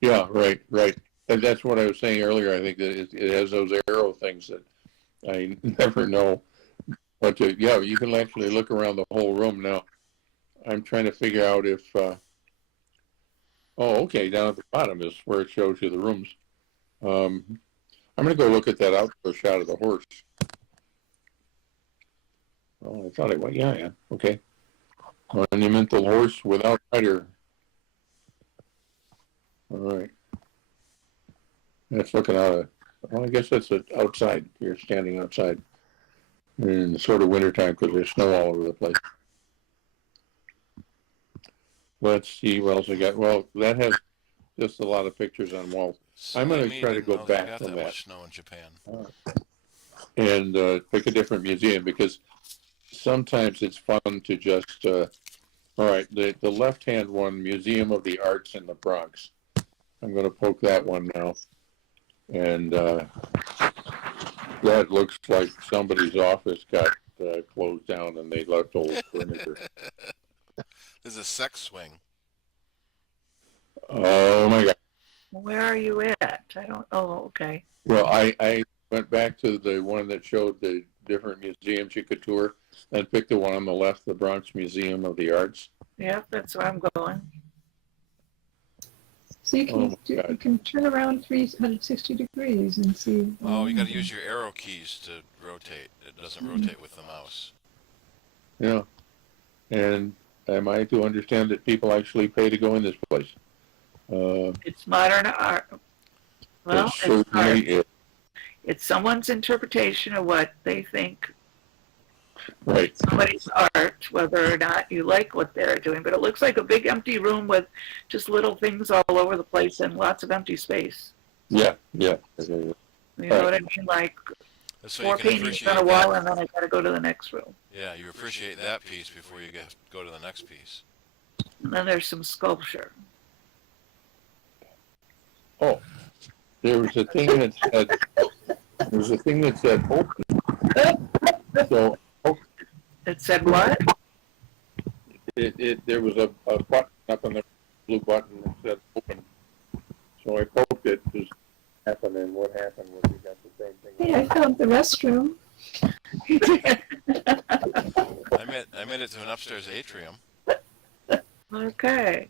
yeah, right, right. And that's what I was saying earlier. I think that it has those arrow things that I never know. But yeah, you can actually look around the whole room now. I'm trying to figure out if, oh, okay, down at the bottom is where it shows you the rooms. I'm going to go look at that outdoor shot of the horse. Oh, I thought I went, yeah, okay. Monumental horse without rider. All right. That's looking out of, well, I guess that's outside. You're standing outside in the sort of wintertime because there's snow all over the place. Let's see what else I got. Well, that has just a lot of pictures on walls. I'm going to try to go back from that. Much snow in Japan. And pick a different museum because sometimes it's fun to just, all right, the left-hand one, Museum of the Arts in the Bronx. I'm going to poke that one now. And that looks like somebody's office got closed down and they left old furniture. There's a sex swing. Oh my God. Where are you at? I don't, oh, okay. Well, I went back to the one that showed the different museums you could tour and picked the one on the left, the Bronx Museum of the Arts. Yep, that's where I'm going. So you can turn around 360 degrees and see. Oh, you got to use your arrow keys to rotate. It doesn't rotate with the mouse. Yeah. And am I to understand that people actually pay to go in this place? It's modern art. Well, it certainly is. It's someone's interpretation of what they think Right. somebody's art, whether or not you like what they're doing. But it looks like a big empty room with just little things all over the place and lots of empty space. Yeah. You know what I mean? Like So 4 paintings on a wall, and then I got to go to the next room. Yeah, you appreciate that piece before you go to the next piece. And then there's some sculpture. Oh, there was a thing that said open. So It said what? there was a button up on the blue button that said open. So I poked it. Just happened, and what happened was we got the same thing. Hey, I found the restroom. I made it to an upstairs atrium. Okay.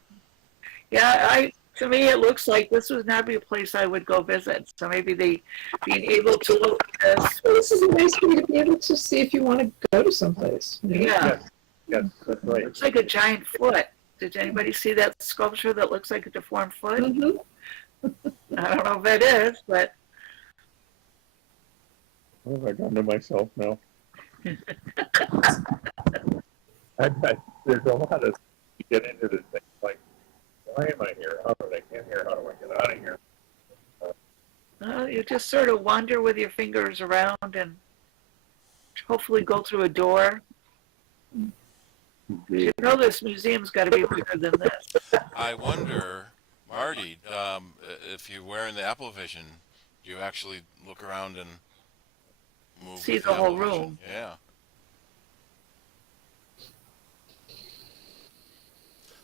Yeah, to me it looks like this would not be a place I would go visit. So maybe being able to look at this. Well, this is a nice way to be able to see if you want to go to someplace. Yeah. Yes, that's right. Looks like a giant foot. Did anybody see that sculpture that looks like a deformed foot? Mm-hmm. I don't know if it is, but What have I done to myself now? There's a lot of get into this thing. Like, why am I here? How did I get here? How do I get out of here? you just sort of wander with your fingers around and hopefully go through a door. You know this museum's got to be bigger than this. I wonder, Marty, if you're wearing the Apple Vision, do you actually look around and move See with the whole Apple Vision? room. Yeah.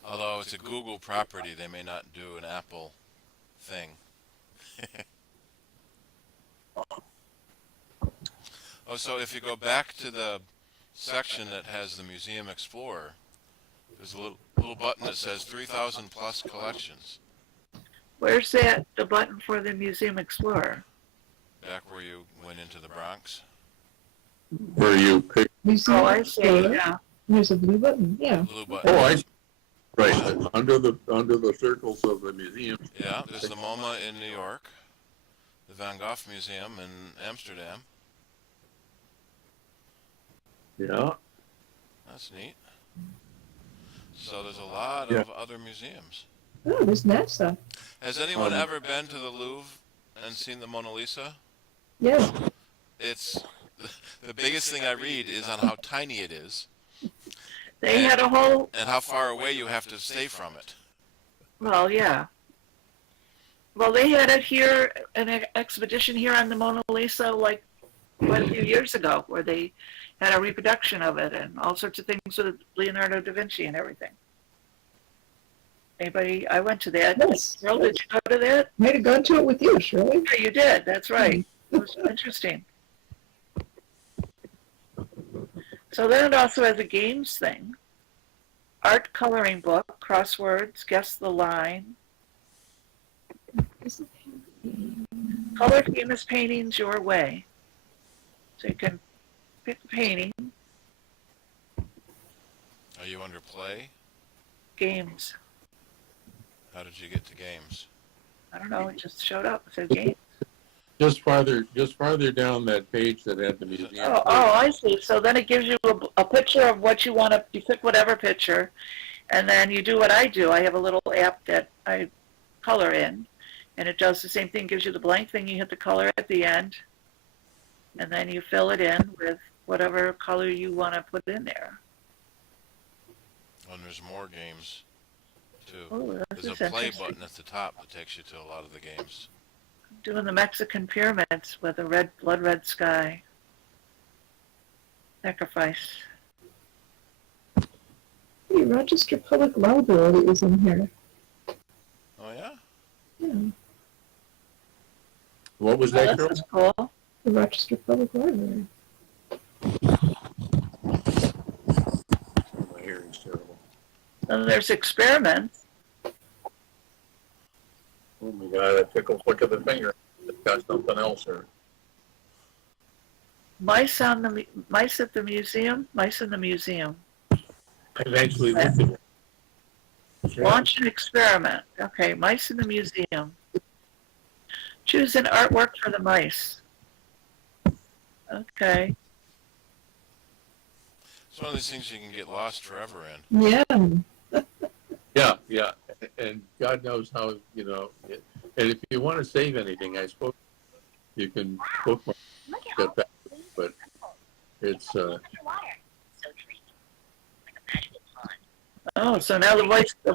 Although it's a Google property, they may not do an Apple thing. Oh, so if you go back to the section that has the Museum Explorer, there's a little button that says 3,000 plus collections. Where's that, the button for the Museum Explorer? Back where you went into the Bronx. Where you pick? Oh, I see, yeah. There's a blue button, yeah. Blue button. Oh, right. Under the circles of the museum. Yeah, there's the MoMA in New York, the Van Gogh Museum in Amsterdam. Yeah. That's neat. So there's a lot of other museums. Oh, there's NASA. Has anyone ever been to the Louvre and seen the Mona Lisa? Yeah. It's the biggest thing I read is on how tiny it is They had a whole, and how far away you have to stay from it. well, yeah. Well, they had it here, expedition here on the Mona Lisa, like quite a few years ago, where they had a reproduction of it and all sorts of things with Leonardo da Vinci and everything. Anybody? I went to that. Yes. Girl, did you go to that? Might have gone to it with you, Shirley. Yeah, you did. That's right. It was interesting. So then it also has a games thing. Art coloring book, crosswords, guess the line. Color famous paintings your way. So you can pick a painting, Are you under play? games. How did you get to games? I don't know, it just showed up. It said games. Just farther down that page that had the museum. Oh, I see. So then it gives you a picture of what you want to, you pick whatever picture, and then you do what I do. I have a little app that I color in, and it does the same thing, gives you the blank thing, you hit the color at the end, and then you fill it in with whatever color you want to put in there. And there's more games, too. Oh, this There's is a play interesting. button at the top that takes you to a lot of the games. Doing the Mexican pyramids with a blood red sky. Sacrifice. Hey, Rochester Public Library is in here. Oh, yeah? Yeah, What was Oh, that, this girl? is cool. the Rochester Public Library. My hearing's terrible. Then there's experiments. Oh my God, that tickles. Look at the finger. It's got something else here. Mice at the museum. Mice in the museum. I've actually looked at it. Launch an experiment. Okay, mice in the museum. Choose an artwork for the mice. Okay. It's one of these things you can get lost forever in. Yeah. Yeah, and God knows how, and if you want to save anything, I suppose you can bookmark that back, but it's, Oh, so now the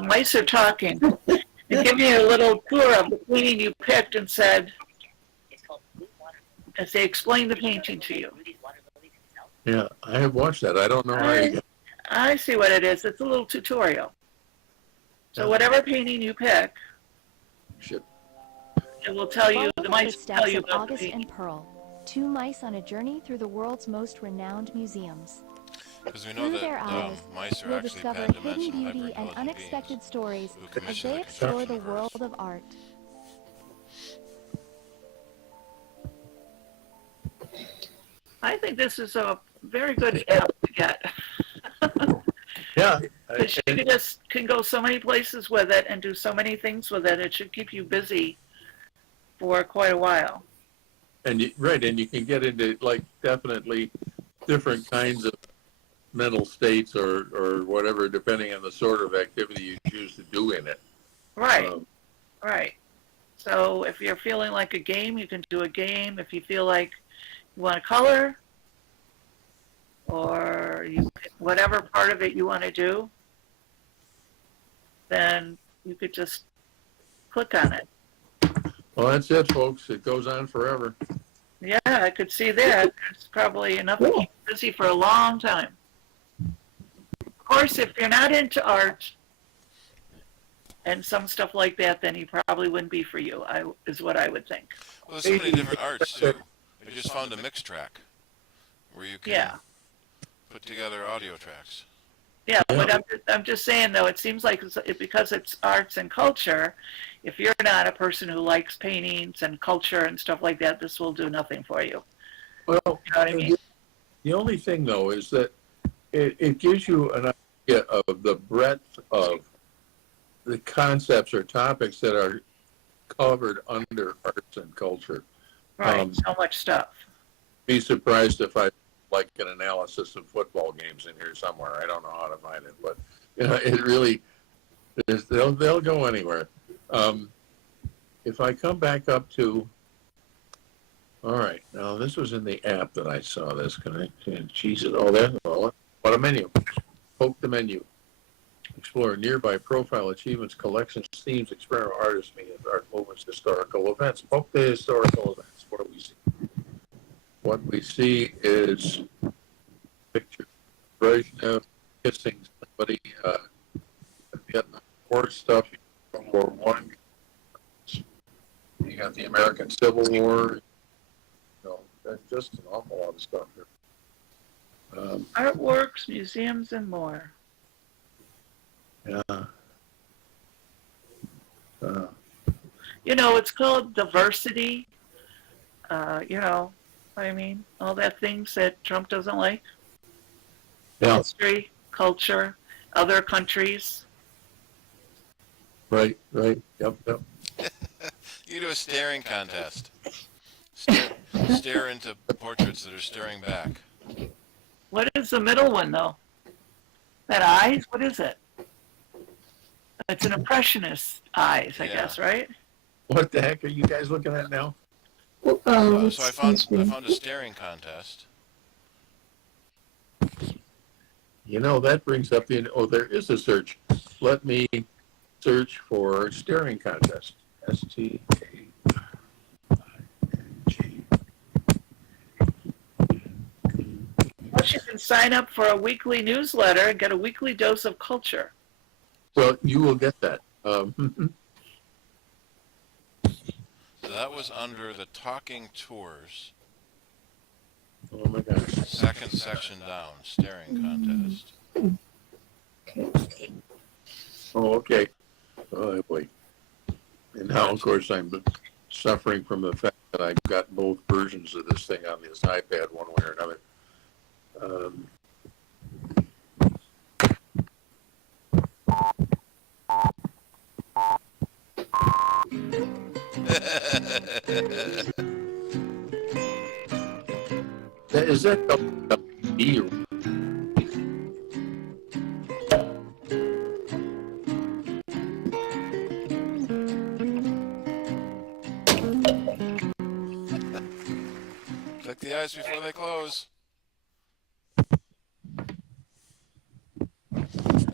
mice are talking. They give you a little tour of the painting you picked and said, as they explain the painting to you. yeah, I have watched that. I don't know how you get. I see what it is. It's a little tutorial. So whatever painting you pick, Shit. it will tell you, the Follow mice will tell footsteps you of about the August painting. and Pearl, two mice on a journey through the world's most renowned museums. Because we know Through that their eyes, mice are you'll actually discover hidden pan-dimensional beauty and hyperintelligent unexpected beings stories who as commission they the explore construction the of world Earth. of art. I think this is a very good app to get. Yeah. Because you can go so many places with it and do so many things with it. It should keep you busy for quite a while. And you can get into like definitely different kinds of mental states or whatever, depending on the sort of activity you choose to do in it. Right, right. So if you're feeling like a game, you can do a game. If you feel like you want to color, or whatever part of it you want to do, then you could just click on it. Well, that's it, folks. It goes on forever. Yeah, I could see that. It's probably enough to keep you busy for a long time. Of course, if you're not into art and some stuff like that, then he probably wouldn't be for you, is what I would think. Well, there's so many different arts, too. I just found a mix track where you can put together audio tracks. Yeah, but I'm just saying, though, it seems like because it's arts and culture, if you're not a person who likes paintings and culture and stuff like that, this will do nothing for you. Well, You know what I mean? the only thing, though, is that it gives you an idea of the breadth of the concepts or topics that are covered under arts and culture. Right, so much stuff. Be surprised if I like an analysis of football games in here somewhere. I don't know how to find it, but it really is. They'll go anywhere. If I come back up to All right, now this was in the app that I saw this. Can I cheese it? Oh, there. Oh, what a menu. Poke the menu. Explore nearby profile achievements, collections, themes, experimental artists, mediums, art movements, historical events. Poke the historical events. What do we see? What we see is picture Bergener kissing somebody, Vietnam War stuff, World War One. You got the American Civil War. That's just an awful lot of stuff here. Artworks, museums, and more. Yeah. You know, it's called diversity. You know what I mean? All that things that Trump doesn't like. Yeah. History, culture, other countries. Right. Yep. You do a staring contest. Stare into portraits that are staring back. What is the middle one, though? That eyes? What is it? It's an impressionist eyes, I guess, right? What the heck are you guys looking at now? Well, So I found a staring contest. You know, that brings up there is a search. Let me search for staring contest. STARING. Plus, you can sign up for a weekly newsletter and get a weekly dose of culture. So you will get that. So that was under the talking tours. Oh my gosh. Second section down, staring contest. okay. Oh, okay. Oh boy. And now, of course, I'm suffering from the fact that I've got both versions of this thing on this iPad, one way or another. Is that E? Click the eyes before they close.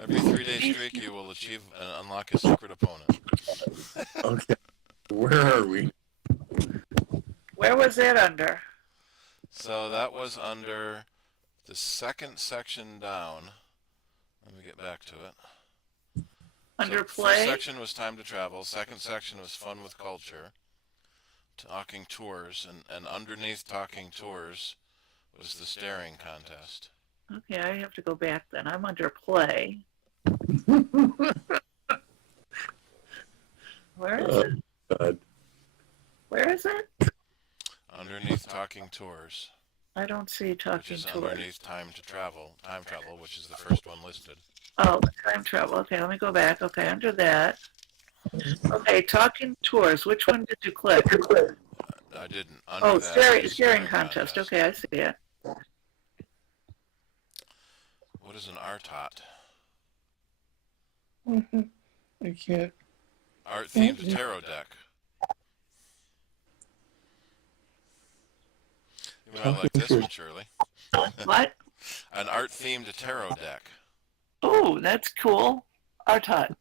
Every 3-day streak, you will achieve and unlock a secret opponent. Okay. Where are we? Where was that under? So that was under the second section down. Let me get back to it. Under So play? First section was time to travel. Second section was fun with culture. Talking tours. And underneath talking tours was the staring contest. Okay, I have to go back then. I'm under play. Where is it? God. Where is it? Underneath talking tours, I don't see which talking is tours. underneath time travel, which is the first one listed. Oh, time travel. Okay, let me go back. Okay, under that. Okay, talking tours. Which one did you click? I didn't. Under Oh, that is staring contest. Okay, I see it. What is an RTOT? I can't. Art themed tarot deck. You might like this one, Shirley. What? An art themed tarot deck. Oh, that's cool. Artot.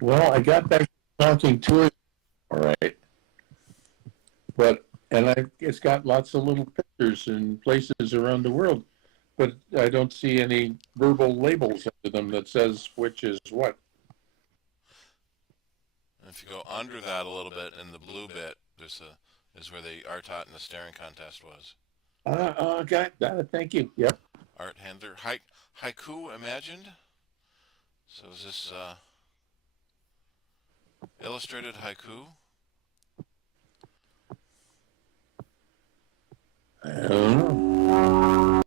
Well, I got back to talking tours, all right. It's got lots of little pictures and places around the world, but I don't see any verbal labels under them that says which is what. And if you go under that a little bit in the blue bit, is where the RTOT and the staring contest was. Got that. Thank you. Yep. Art handler. Haiku imagined? So is this illustrated haiku? I don't know.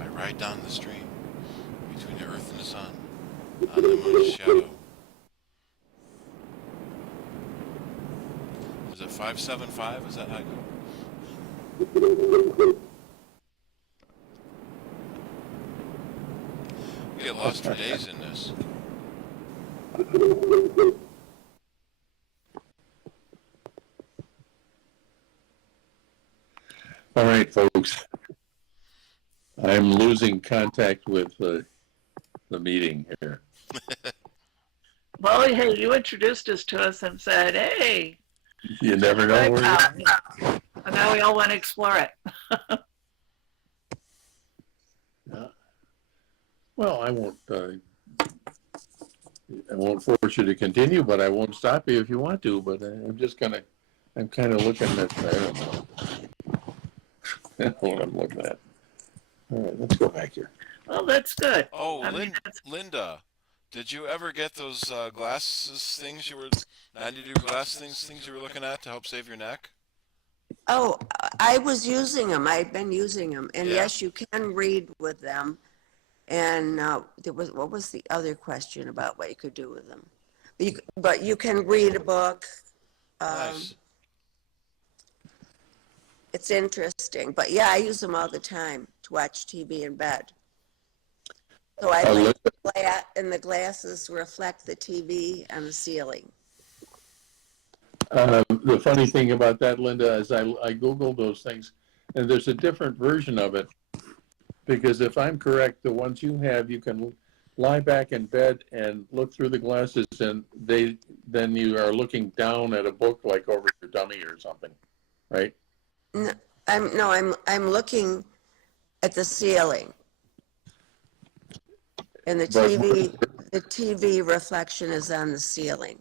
I ride down the stream between the earth and the sun on the moon's shadow. Is it 575? Is that how I go? We get lost for days in this. All right, folks. I'm losing contact with the meeting here. Well, hey, you introduced us to us and said, hey, You never know where and now we all want to explore it. Well, I won't force you to continue, but I won't stop you if you want to. But I'm kind of looking at, I don't know. I don't know what I'm looking at. All right, let's go back here. Well, that's good. Oh, I mean, Linda, did you ever get those glasses things you were 90-degree glass things you were looking at to help save your neck? Oh, I was using them. I've been using them. And Yeah. yes, you can read with them. And what was the other question about what you could do with them? But you can read a book. Nice. It's interesting. But yeah, I use them all the time to watch TV in bed. So I lay flat and the glasses reflect the TV on the ceiling. The funny thing about that, Linda, is I Googled those things, and there's a different version of it. Because if I'm correct, the ones you have, you can lie back in bed and look through the glasses, and then you are looking down at a book like over your dummy or something, right? No, I'm looking at the ceiling. And the TV reflection is on the ceiling.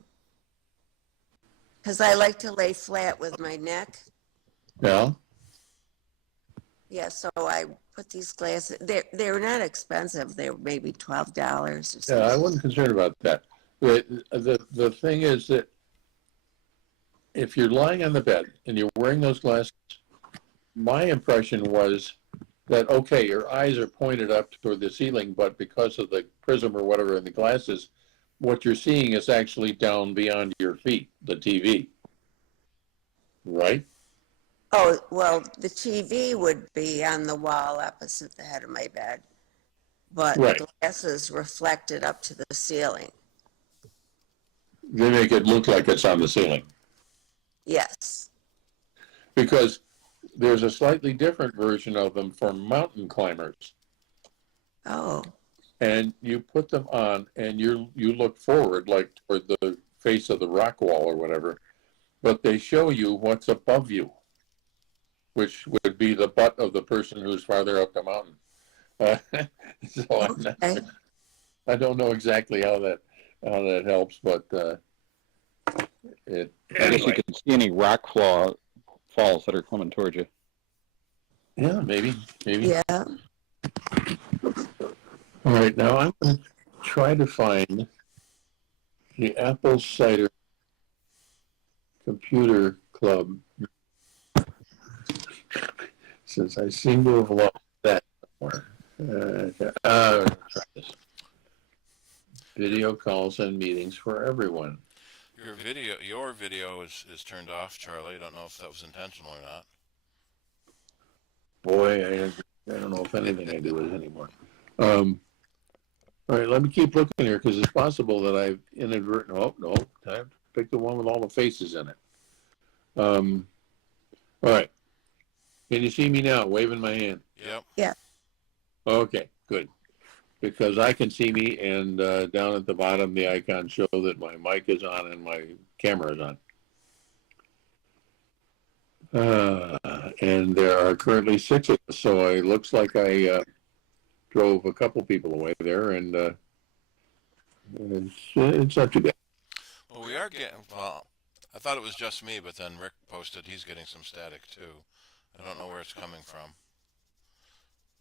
Because I like to lay flat with my neck. Yeah. Yeah, so I put these glasses, they're not expensive. They're maybe $12 or something. Yeah, I wasn't concerned about that. The thing is that if you're lying on the bed and you're wearing those glasses, my impression was that, okay, your eyes are pointed up toward the ceiling, but because of the prism or whatever in the glasses, what you're seeing is actually down beyond your feet, the TV, right? Oh, well, the TV would be on the wall opposite the head of my bed, but right. The glasses reflected up to the ceiling. They make it look like it's on the ceiling. Yes. Because there's a slightly different version of them for mountain climbers. Oh. And you put them on and you look forward, like toward the face of the rock wall or whatever, but they show you what's above you, which would be the butt of the person who's farther up the mountain. So I don't know exactly how that helps, but I guess you can see any rock falls that are coming towards you. Yeah, maybe. Yeah. All right, now I'm going to try to find the Apple CIDER Computer Club, since I seem to have lost that somewhere. Try this. Video calls and meetings for everyone. Your video is turned off, Charlie. I don't know if that was intentional or not. Boy, I don't know if anything I do is anymore. All right, let me keep looking here because it's possible that I've inadvertently. Oh no, time to pick the one with all the faces in it. All right, can you see me now? Waving my hand. Yep. Yeah. Okay, good. Because I can see me, and down at the bottom, the icons show that my mic is on and my camera is on. And there are currently 6 of us, so it looks like I drove a couple people away there, and it's not too bad. Well, we are getting. Well, I thought it was just me, but then Rick posted he's getting some static too. I don't know where it's coming from.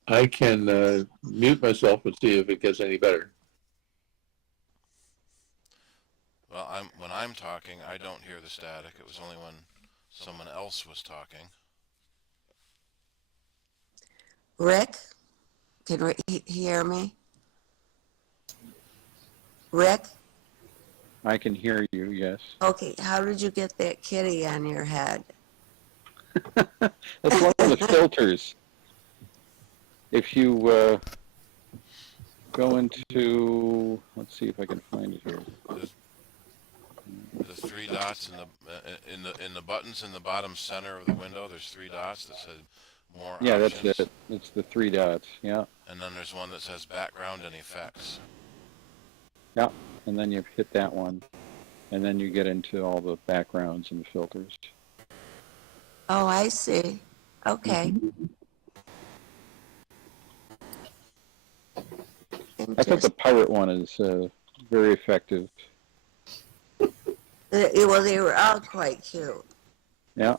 I can mute myself and see if it gets any better. Well, when I'm talking, I don't hear the static. It was only when Someone else was talking. Rick, can hear me? Rick? I can hear you, yes. Okay, how did you get that kitty on your head? That's one of the filters. If you go into, let's see if I can find it here. The three dots in the buttons in the bottom center of the window. There's three dots that says more Yeah, options. that's it. It's the three dots. Yeah, And then there's one that says background and effects. yeah. And then you hit that one, and then you get into all the backgrounds and the filters. Oh, I see. Okay. I think the pirate one is very effective. Well, they were all quite cute. Yeah.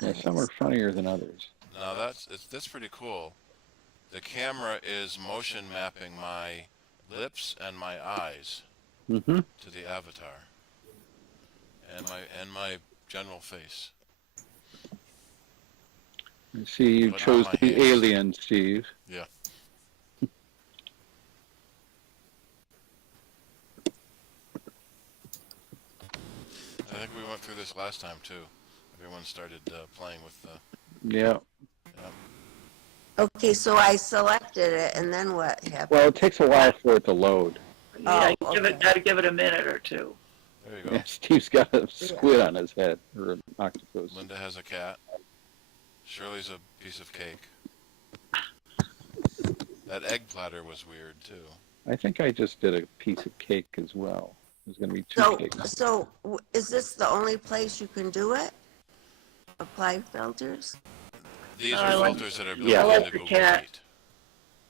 Yeah, some are funnier than others. Now that's pretty cool. The camera is motion mapping my lips and my eyes Mm-hmm. to the avatar, and my general face. You see, you But not chose my the hands. alien, Steve. Yeah. I think we went through this last time too. Everyone started playing with the. Yeah. Okay, so I selected it, and then what happened? Well, it takes a while for it to load. Yeah, Oh, you gotta give it a minute or two. There you go. Yeah, Steve's got a squid on his head, or an octopus. Linda has a cat. Shirley's a piece of cake. That egg platter was weird too. I think I just did a piece of cake as well. There's going to be two cakes. So is this the only place you can do it? Apply filters? These I are like- filters that are built Yeah. I like into the Google cat.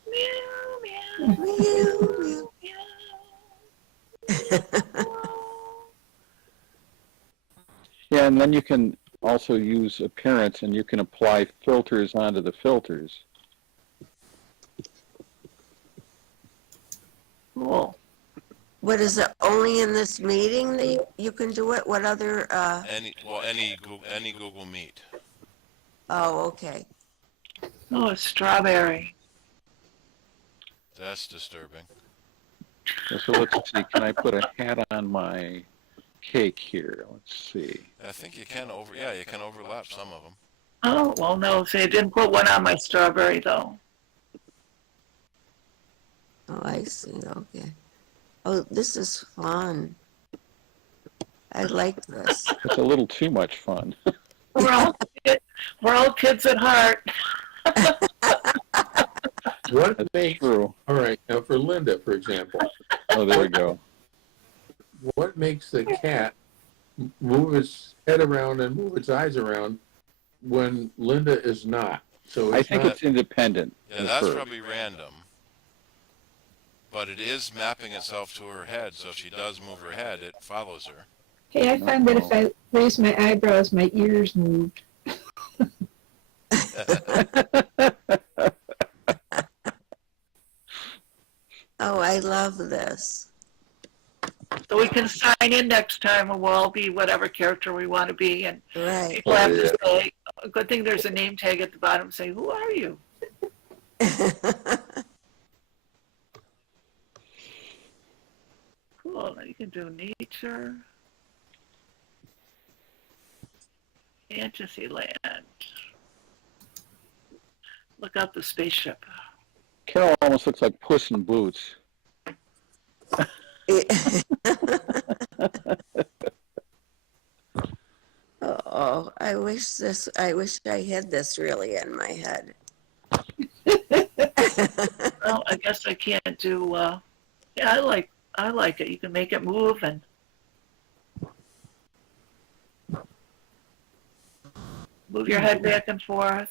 Meet. Meow, meow, Meow, meow. Yeah, and then you can also use appearance, and you can apply filters onto the filters. Cool. What is it, only in this meeting that you can do it? What other, Any Google Meet. oh, okay. Oh, a strawberry. That's disturbing. So let's see, can I put a hat on my cake here? Let's see. I think you can you can overlap some of them. Oh, well, no, see, I didn't put one on my strawberry, though. Oh, I see, okay. Oh, this is fun. I like this. It's a little too much fun. We're all kids at heart. What That's makes, true. all right, now for Linda, for example, Oh, there we go. what makes the cat move its head around and move its eyes around when Linda is not? So I it's think not, it's independent. Yeah, of that's her. probably random. But it is mapping itself to her head, so if she does move her head, it follows her. Hey, I find that if I raise my eyebrows, my ears move. Oh, I love this. So we can sign in next time and we'll all be whatever character we want to be. And Right. people have to say, a good thing there's a name tag at the bottom, say, who are you? Cool, now you can do nature. Fantasyland. Look out the spaceship. Carol almost looks like Puss in Boots. Oh, I wish I had this really in my head. Well, I guess I can't do, yeah, I like it. You can make it move and move your head back and forth.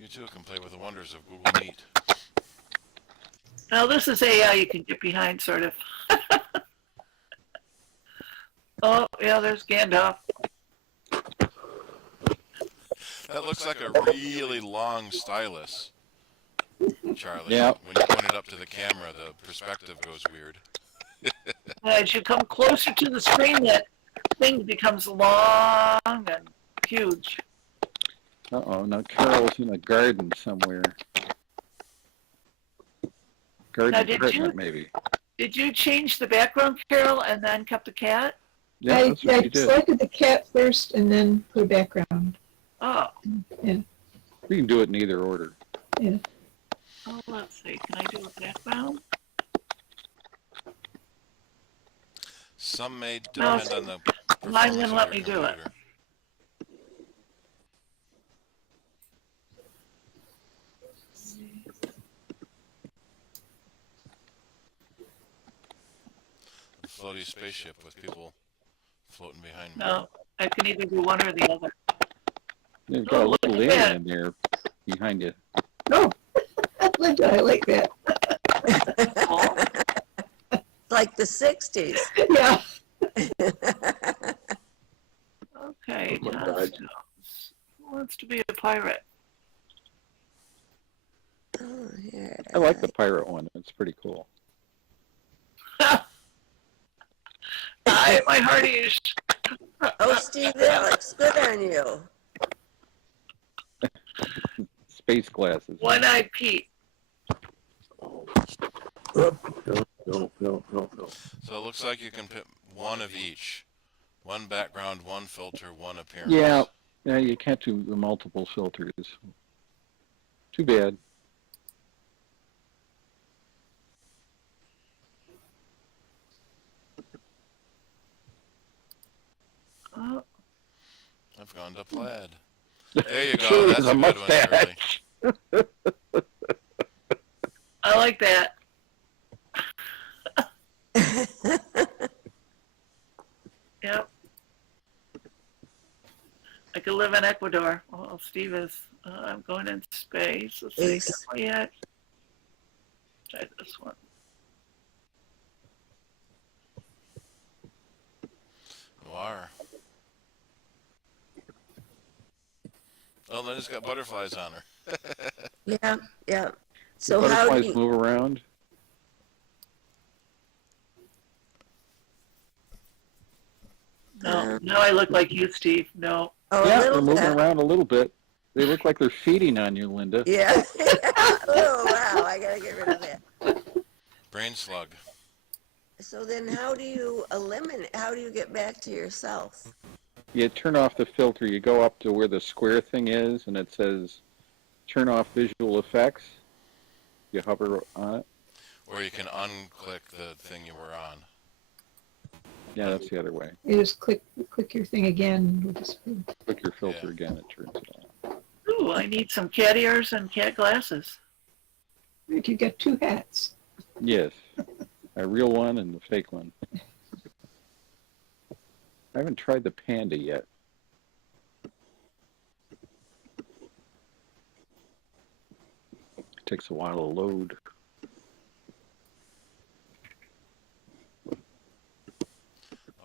You too can play with the wonders of Google Meet. Now this is AI you can get behind, sort of. Oh, yeah, there's Gandalf. That looks like a really long stylus, Charlie. Yeah. When you point it up to the camera, the perspective goes weird. As you come closer to the screen, that thing becomes long and huge. Uh-oh, now Carol's in a garden somewhere. Garden Now, did apartment, you- maybe. Did you change the background, Carol, and then kept the cat? Yeah, that's what I she did. selected the cat first and then put a background. Oh, We can do it in either order. oh, let's see. Can I do a background? Some may No, depend on the mine performance wouldn't of let your me do it. computer. A floaty spaceship with people floating behind me. No, I can either do one or the other. They've got Oh, a look little at alien that. in there behind you. Oh, Linda, I like that. Like the 60s. Yeah. Okay, Oh my John God. Stones. Who wants to be a pirate? Oh, here. I like the pirate one. It's pretty cool. Hi, my hearties. Oh, Steve, that looks good on you. Space glasses. One-eyed Pete. No. So it looks like you can pick one of each. One background, one filter, one appearance. Yeah, yeah, you can't do the multiple filters. Too bad. Oh, I've gone to plaid. There you go. Sure, That's the a good one, Shirley. mustache. I like that. Yep. I could live in Ecuador. Oh, Steve is. I'm going in space. Let's see. Ace. Can we yet? Try this one. Noir. Oh, Linda's got butterflies on her. Yeah, yeah. So how do Butterflies you, move around. No, now I look like you, Steve. No. oh, a Yeah, they're little moving bit. around a little bit. They look like they're feeding on you, Linda. Yeah. Oh, wow, I gotta get rid of that. Brain slug. So then how do you get back to yourself? You turn off the filter. You go up to where the square thing is, and it says turn off visual effects. You hover on it. Or you can unclick the thing you were on. Yeah, that's the other way. You just click your thing again with the screen. Click your filter Yeah. again, it turns it on. Ooh, I need some cat ears and cat glasses. If you get two hats. Yes, a real one and the fake one. I haven't tried the panda yet. It takes a while to load.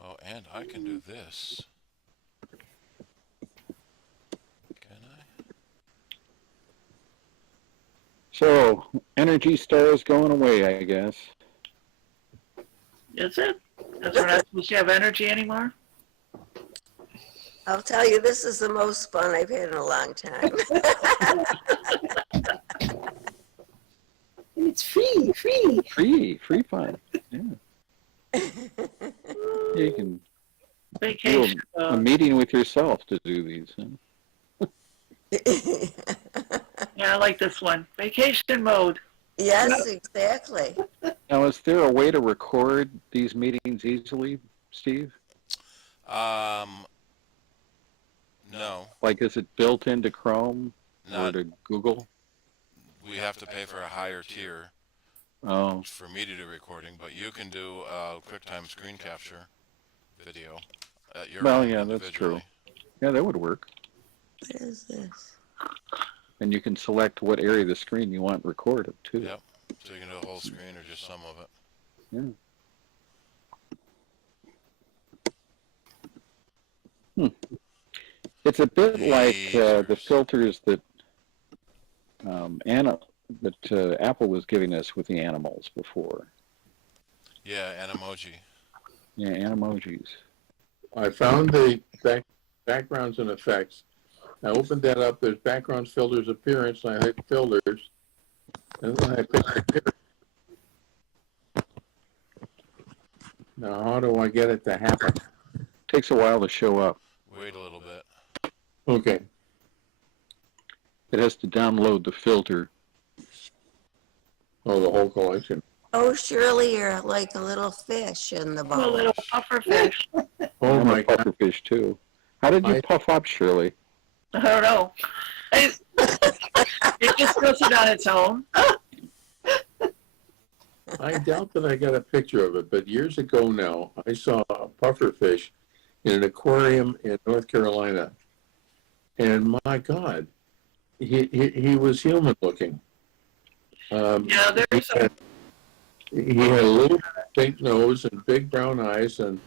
Oh, and I can do this. Can I? So, Energy Star is going away, I guess. Is it? Because we're not supposed to have energy anymore? I'll tell you, this is the most fun I've had in a long time. And it's free. Free fun. Yeah. You can do Vacation a mode. meeting with yourself to do these. Huh? Yeah, I like this one. Vacation mode. Yes, exactly. Now, is there a way to record these meetings easily, Steve? No. Like, is it built into Chrome or Not. to Google? We have to pay for a higher tier Oh, for me to do recording, but you can do QuickTime screen capture video at your well, end yeah, that's true. individually. Yeah, that would work. What is this? And you can select what area of the screen you want recorded, too. Yep. So you can do a whole screen or just some of it. It's a bit like the Lasers. filters that Apple was giving us with the animals before. Yeah, and emoji. Yeah, emojis. I found the backgrounds and effects. I opened that up. There's backgrounds, filters, appearance, and I hit filters, and then I picked appearance. Now, how do I get it to happen? Takes a while to show up. Wait a little bit. Okay. It has to download the filter. Oh, the whole collection. Oh, Shirley, you're like a little fish in the A bowl. little puffer fish. Oh I'm my a God. pufferfish too. How did you puff up, Shirley? I don't know. It just does it on its own. I doubt that I got a picture of it, but years ago now, I saw a pufferfish in an aquarium in North Carolina. And my God, he was human looking. Yeah, there's a, He had a little pink nose and big brown eyes and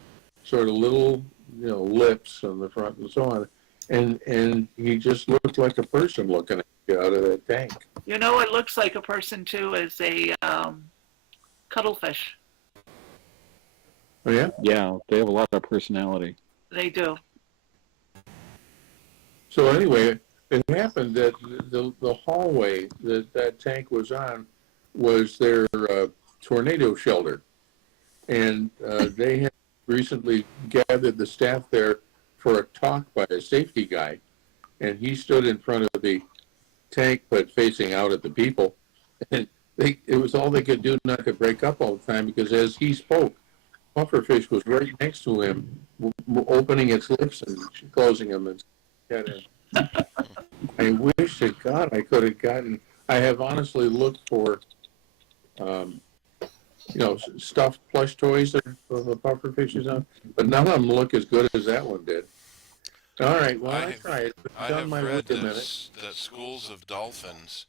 sort of little, lips on the front and so on. And he just looked like a person looking at you out of that tank. you know what looks like a person too is a cuttlefish. Oh, yeah? Yeah, they have a lot of personality. They do. So anyway, it happened that the hallway that tank was on was their tornado shelter. And they had recently gathered the staff there for a talk by a safety guy. And he stood in front of the tank, but facing out at the people. And it was all they could do not to break up all the time, because as he spoke, pufferfish was right next to him, opening its lips and closing them. And I wish to God I could have gotten. I have honestly looked for, stuffed plush toys of the pufferfishes on, but none of them look as good as that one did. All right, well, I tried. I Done have my read work a minute. that schools of dolphins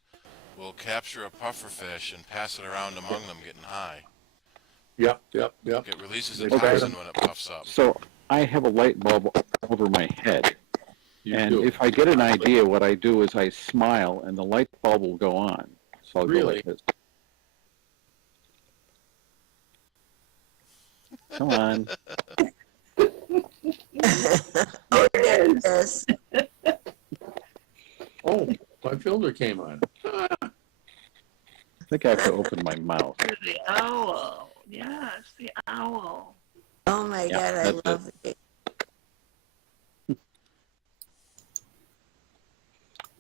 will capture a pufferfish and pass it around among them getting high. Yep. It releases a Okay. toxin when it puffs up. So I have a light bulb over my head. You And do. if I get an idea, what I do is I smile and the light bulb will go on. So I'll go Really? like this. Come on. Oh, there it is. Oh, my filter came on. I think I have to open my mouth. There's the owl. Yes, the owl. Oh my Yeah, God, I that's love it.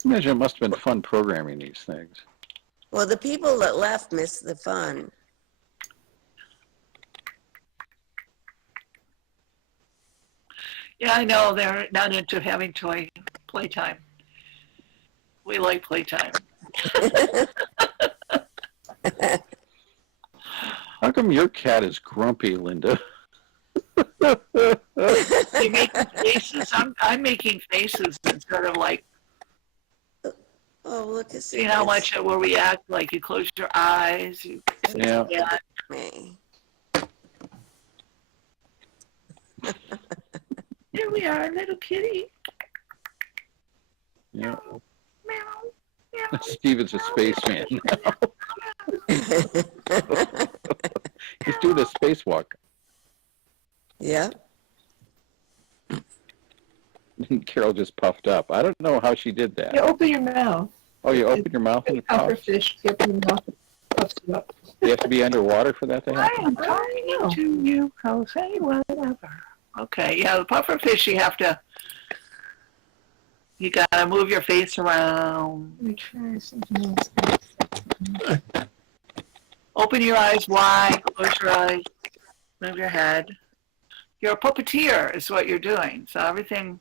Imagine it must have been fun programming these things. Well, the people that left missed the fun. Yeah, I know they're not into having playtime. We like playtime. How come your cat is grumpy, Linda? You making faces? I'm making faces instead of like, Oh, look at see how much it will react. Like you close your eyes. Yeah. me. Here we are, little kitty. Yeah. Meow, meow. Steven's a spaceman. He's doing a spacewalk. Yeah. Carol just puffed up. I don't know how she did that. You open your mouth. Oh, you open your mouth and it puffs? Pufferfish, you open your mouth, it puffs you up. You have to be underwater for that to I happen? am talking to you, so say whatever. Okay, yeah, the pufferfish, you gotta move your face around. Let me try something else. Open your eyes wide, close your eyes, move your head. You're a puppeteer is what you're doing. So everything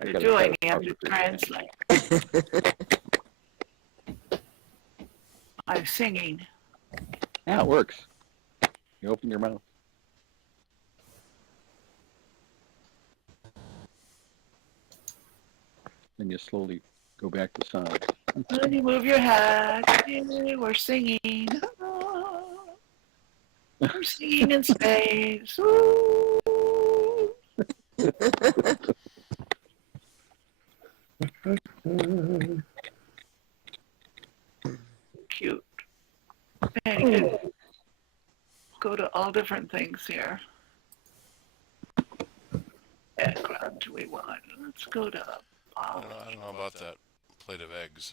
I you're gotta doing, try you to have to translate. I'm singing. Yeah, it works. You open your mouth. Then you slowly go back to side. Then you move your head. We're singing. We're singing in space. Ooh. Cute. Very good. go to all different things here. Background do we want? Let's go to. I don't know about that plate of eggs.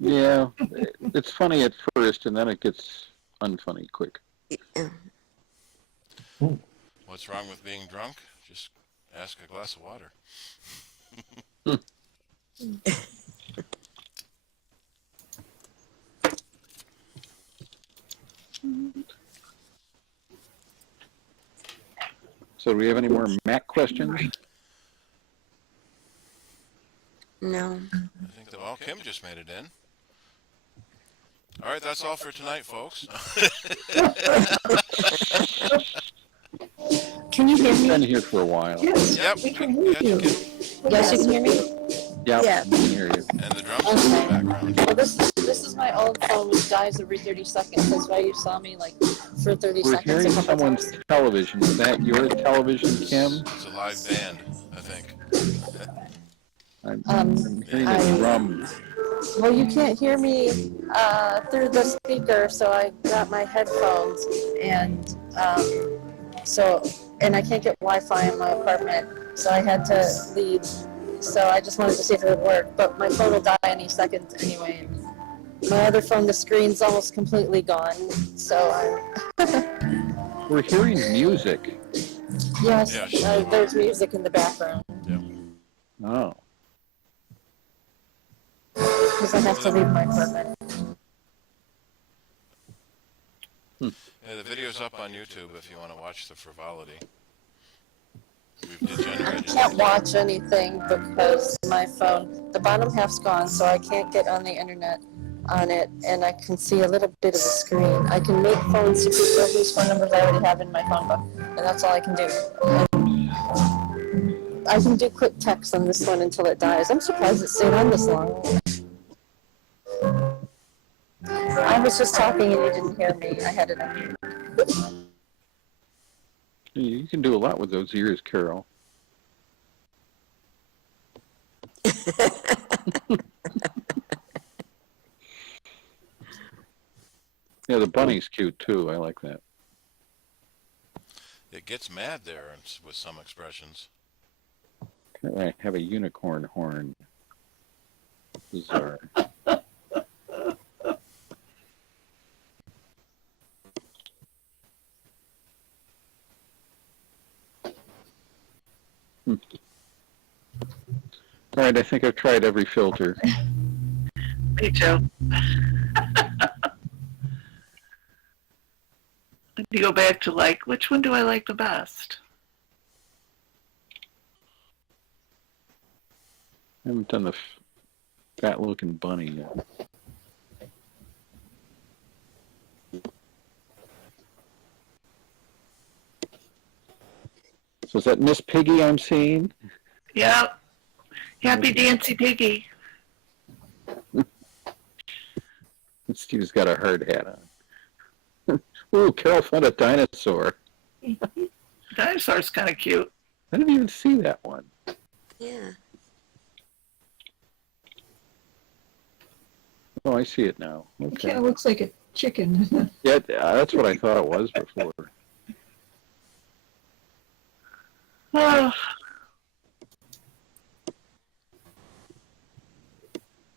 Yeah, it's funny at first, and then it gets unfunny quick. Yeah. What's wrong with being drunk? Just ask a glass of water. So do we have any more Mac questions? No. I think that, well, Kim just made it in. All right, that's all for tonight, folks. Can you hear We've been me? here for a while. Yes, Yep. we can we hear got you. Kim. Yes, you can hear me? Yeah, Yeah. we can hear you. And the drums in the background. Well, this is my old phone, which dies every 30 seconds. That's why you saw me like for 30 We're seconds hearing a couple someone's times. television. Is that your television, Kim? It's a live band, I think. I'm hearing a I- drum. Well, you can't hear me through the speaker, so I got my headphones, and and I can't get Wi-Fi in my apartment, so I had to leave. So I just wanted to see if it would work, but my phone will die any second anyway. My other phone, the screen's almost completely gone, so We're hearing music. yes, Yeah, there's music in the background Oh. because I have to leave my apartment. Yeah, the video's up on YouTube if you want to watch the frivolity. We've I degenerated. can't watch anything because my phone, the bottom half's gone, so I can't get on the internet on it, and I can see a little bit of the screen. I can make phone secret whose phone numbers I already have in my phone book, and that's all I can do. And I can do quick text on this one until it dies. I'm surprised it stayed on this long. I was just talking and you didn't hear me. I had it on mute. You can do a lot with those ears, Carol. Yeah, the bunny's cute too. I like that. It gets mad there with some expressions. I have a unicorn horn. Bizarre. All right, I think I've tried every filter. Me too. You go back to like, which one do I like the best? I haven't done the fat looking bunny yet. So is that Miss Piggy I'm seeing? Yeah. Happy Dancy Piggy. Steve's got a hard hat on. Ooh, Carol found a dinosaur. Dinosaur's kind of cute. I didn't even see that one. Yeah. Oh, I see it now. It Okay. kind of looks like a chicken. Yeah, that's what I thought it was before. Oh,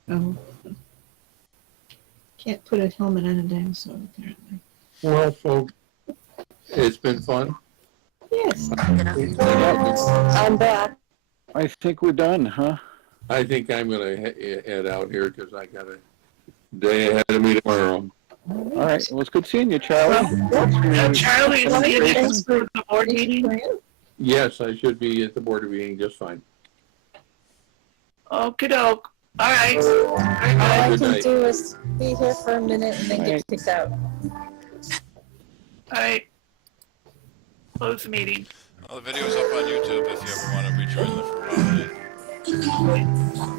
Oh. Can't put a helmet on a dinosaur, apparently. Well, folks, it's been fun. Yes. I'm back. I think we're done, huh? I think I'm gonna head out here because I got a day ahead of me tomorrow. All right. Well, it's good seeing you, Charlie. Charlie, is he in the board meeting? Yes, I should be at the board meeting just fine. Okie doke. All right. All I Good can night. do is be here for a minute and then get kicked out. All right. Close the meeting. Well, the video's up on YouTube if you ever want to rejoin the frivolity.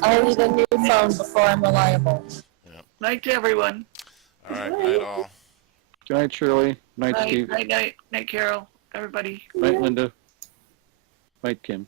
I need a new phone before I'm reliable. Night to everyone. All right, night all. Good night, Shirley. Night, Night, Steve. night, night, night, Carol. Everybody. Night, Linda. Night, Kim.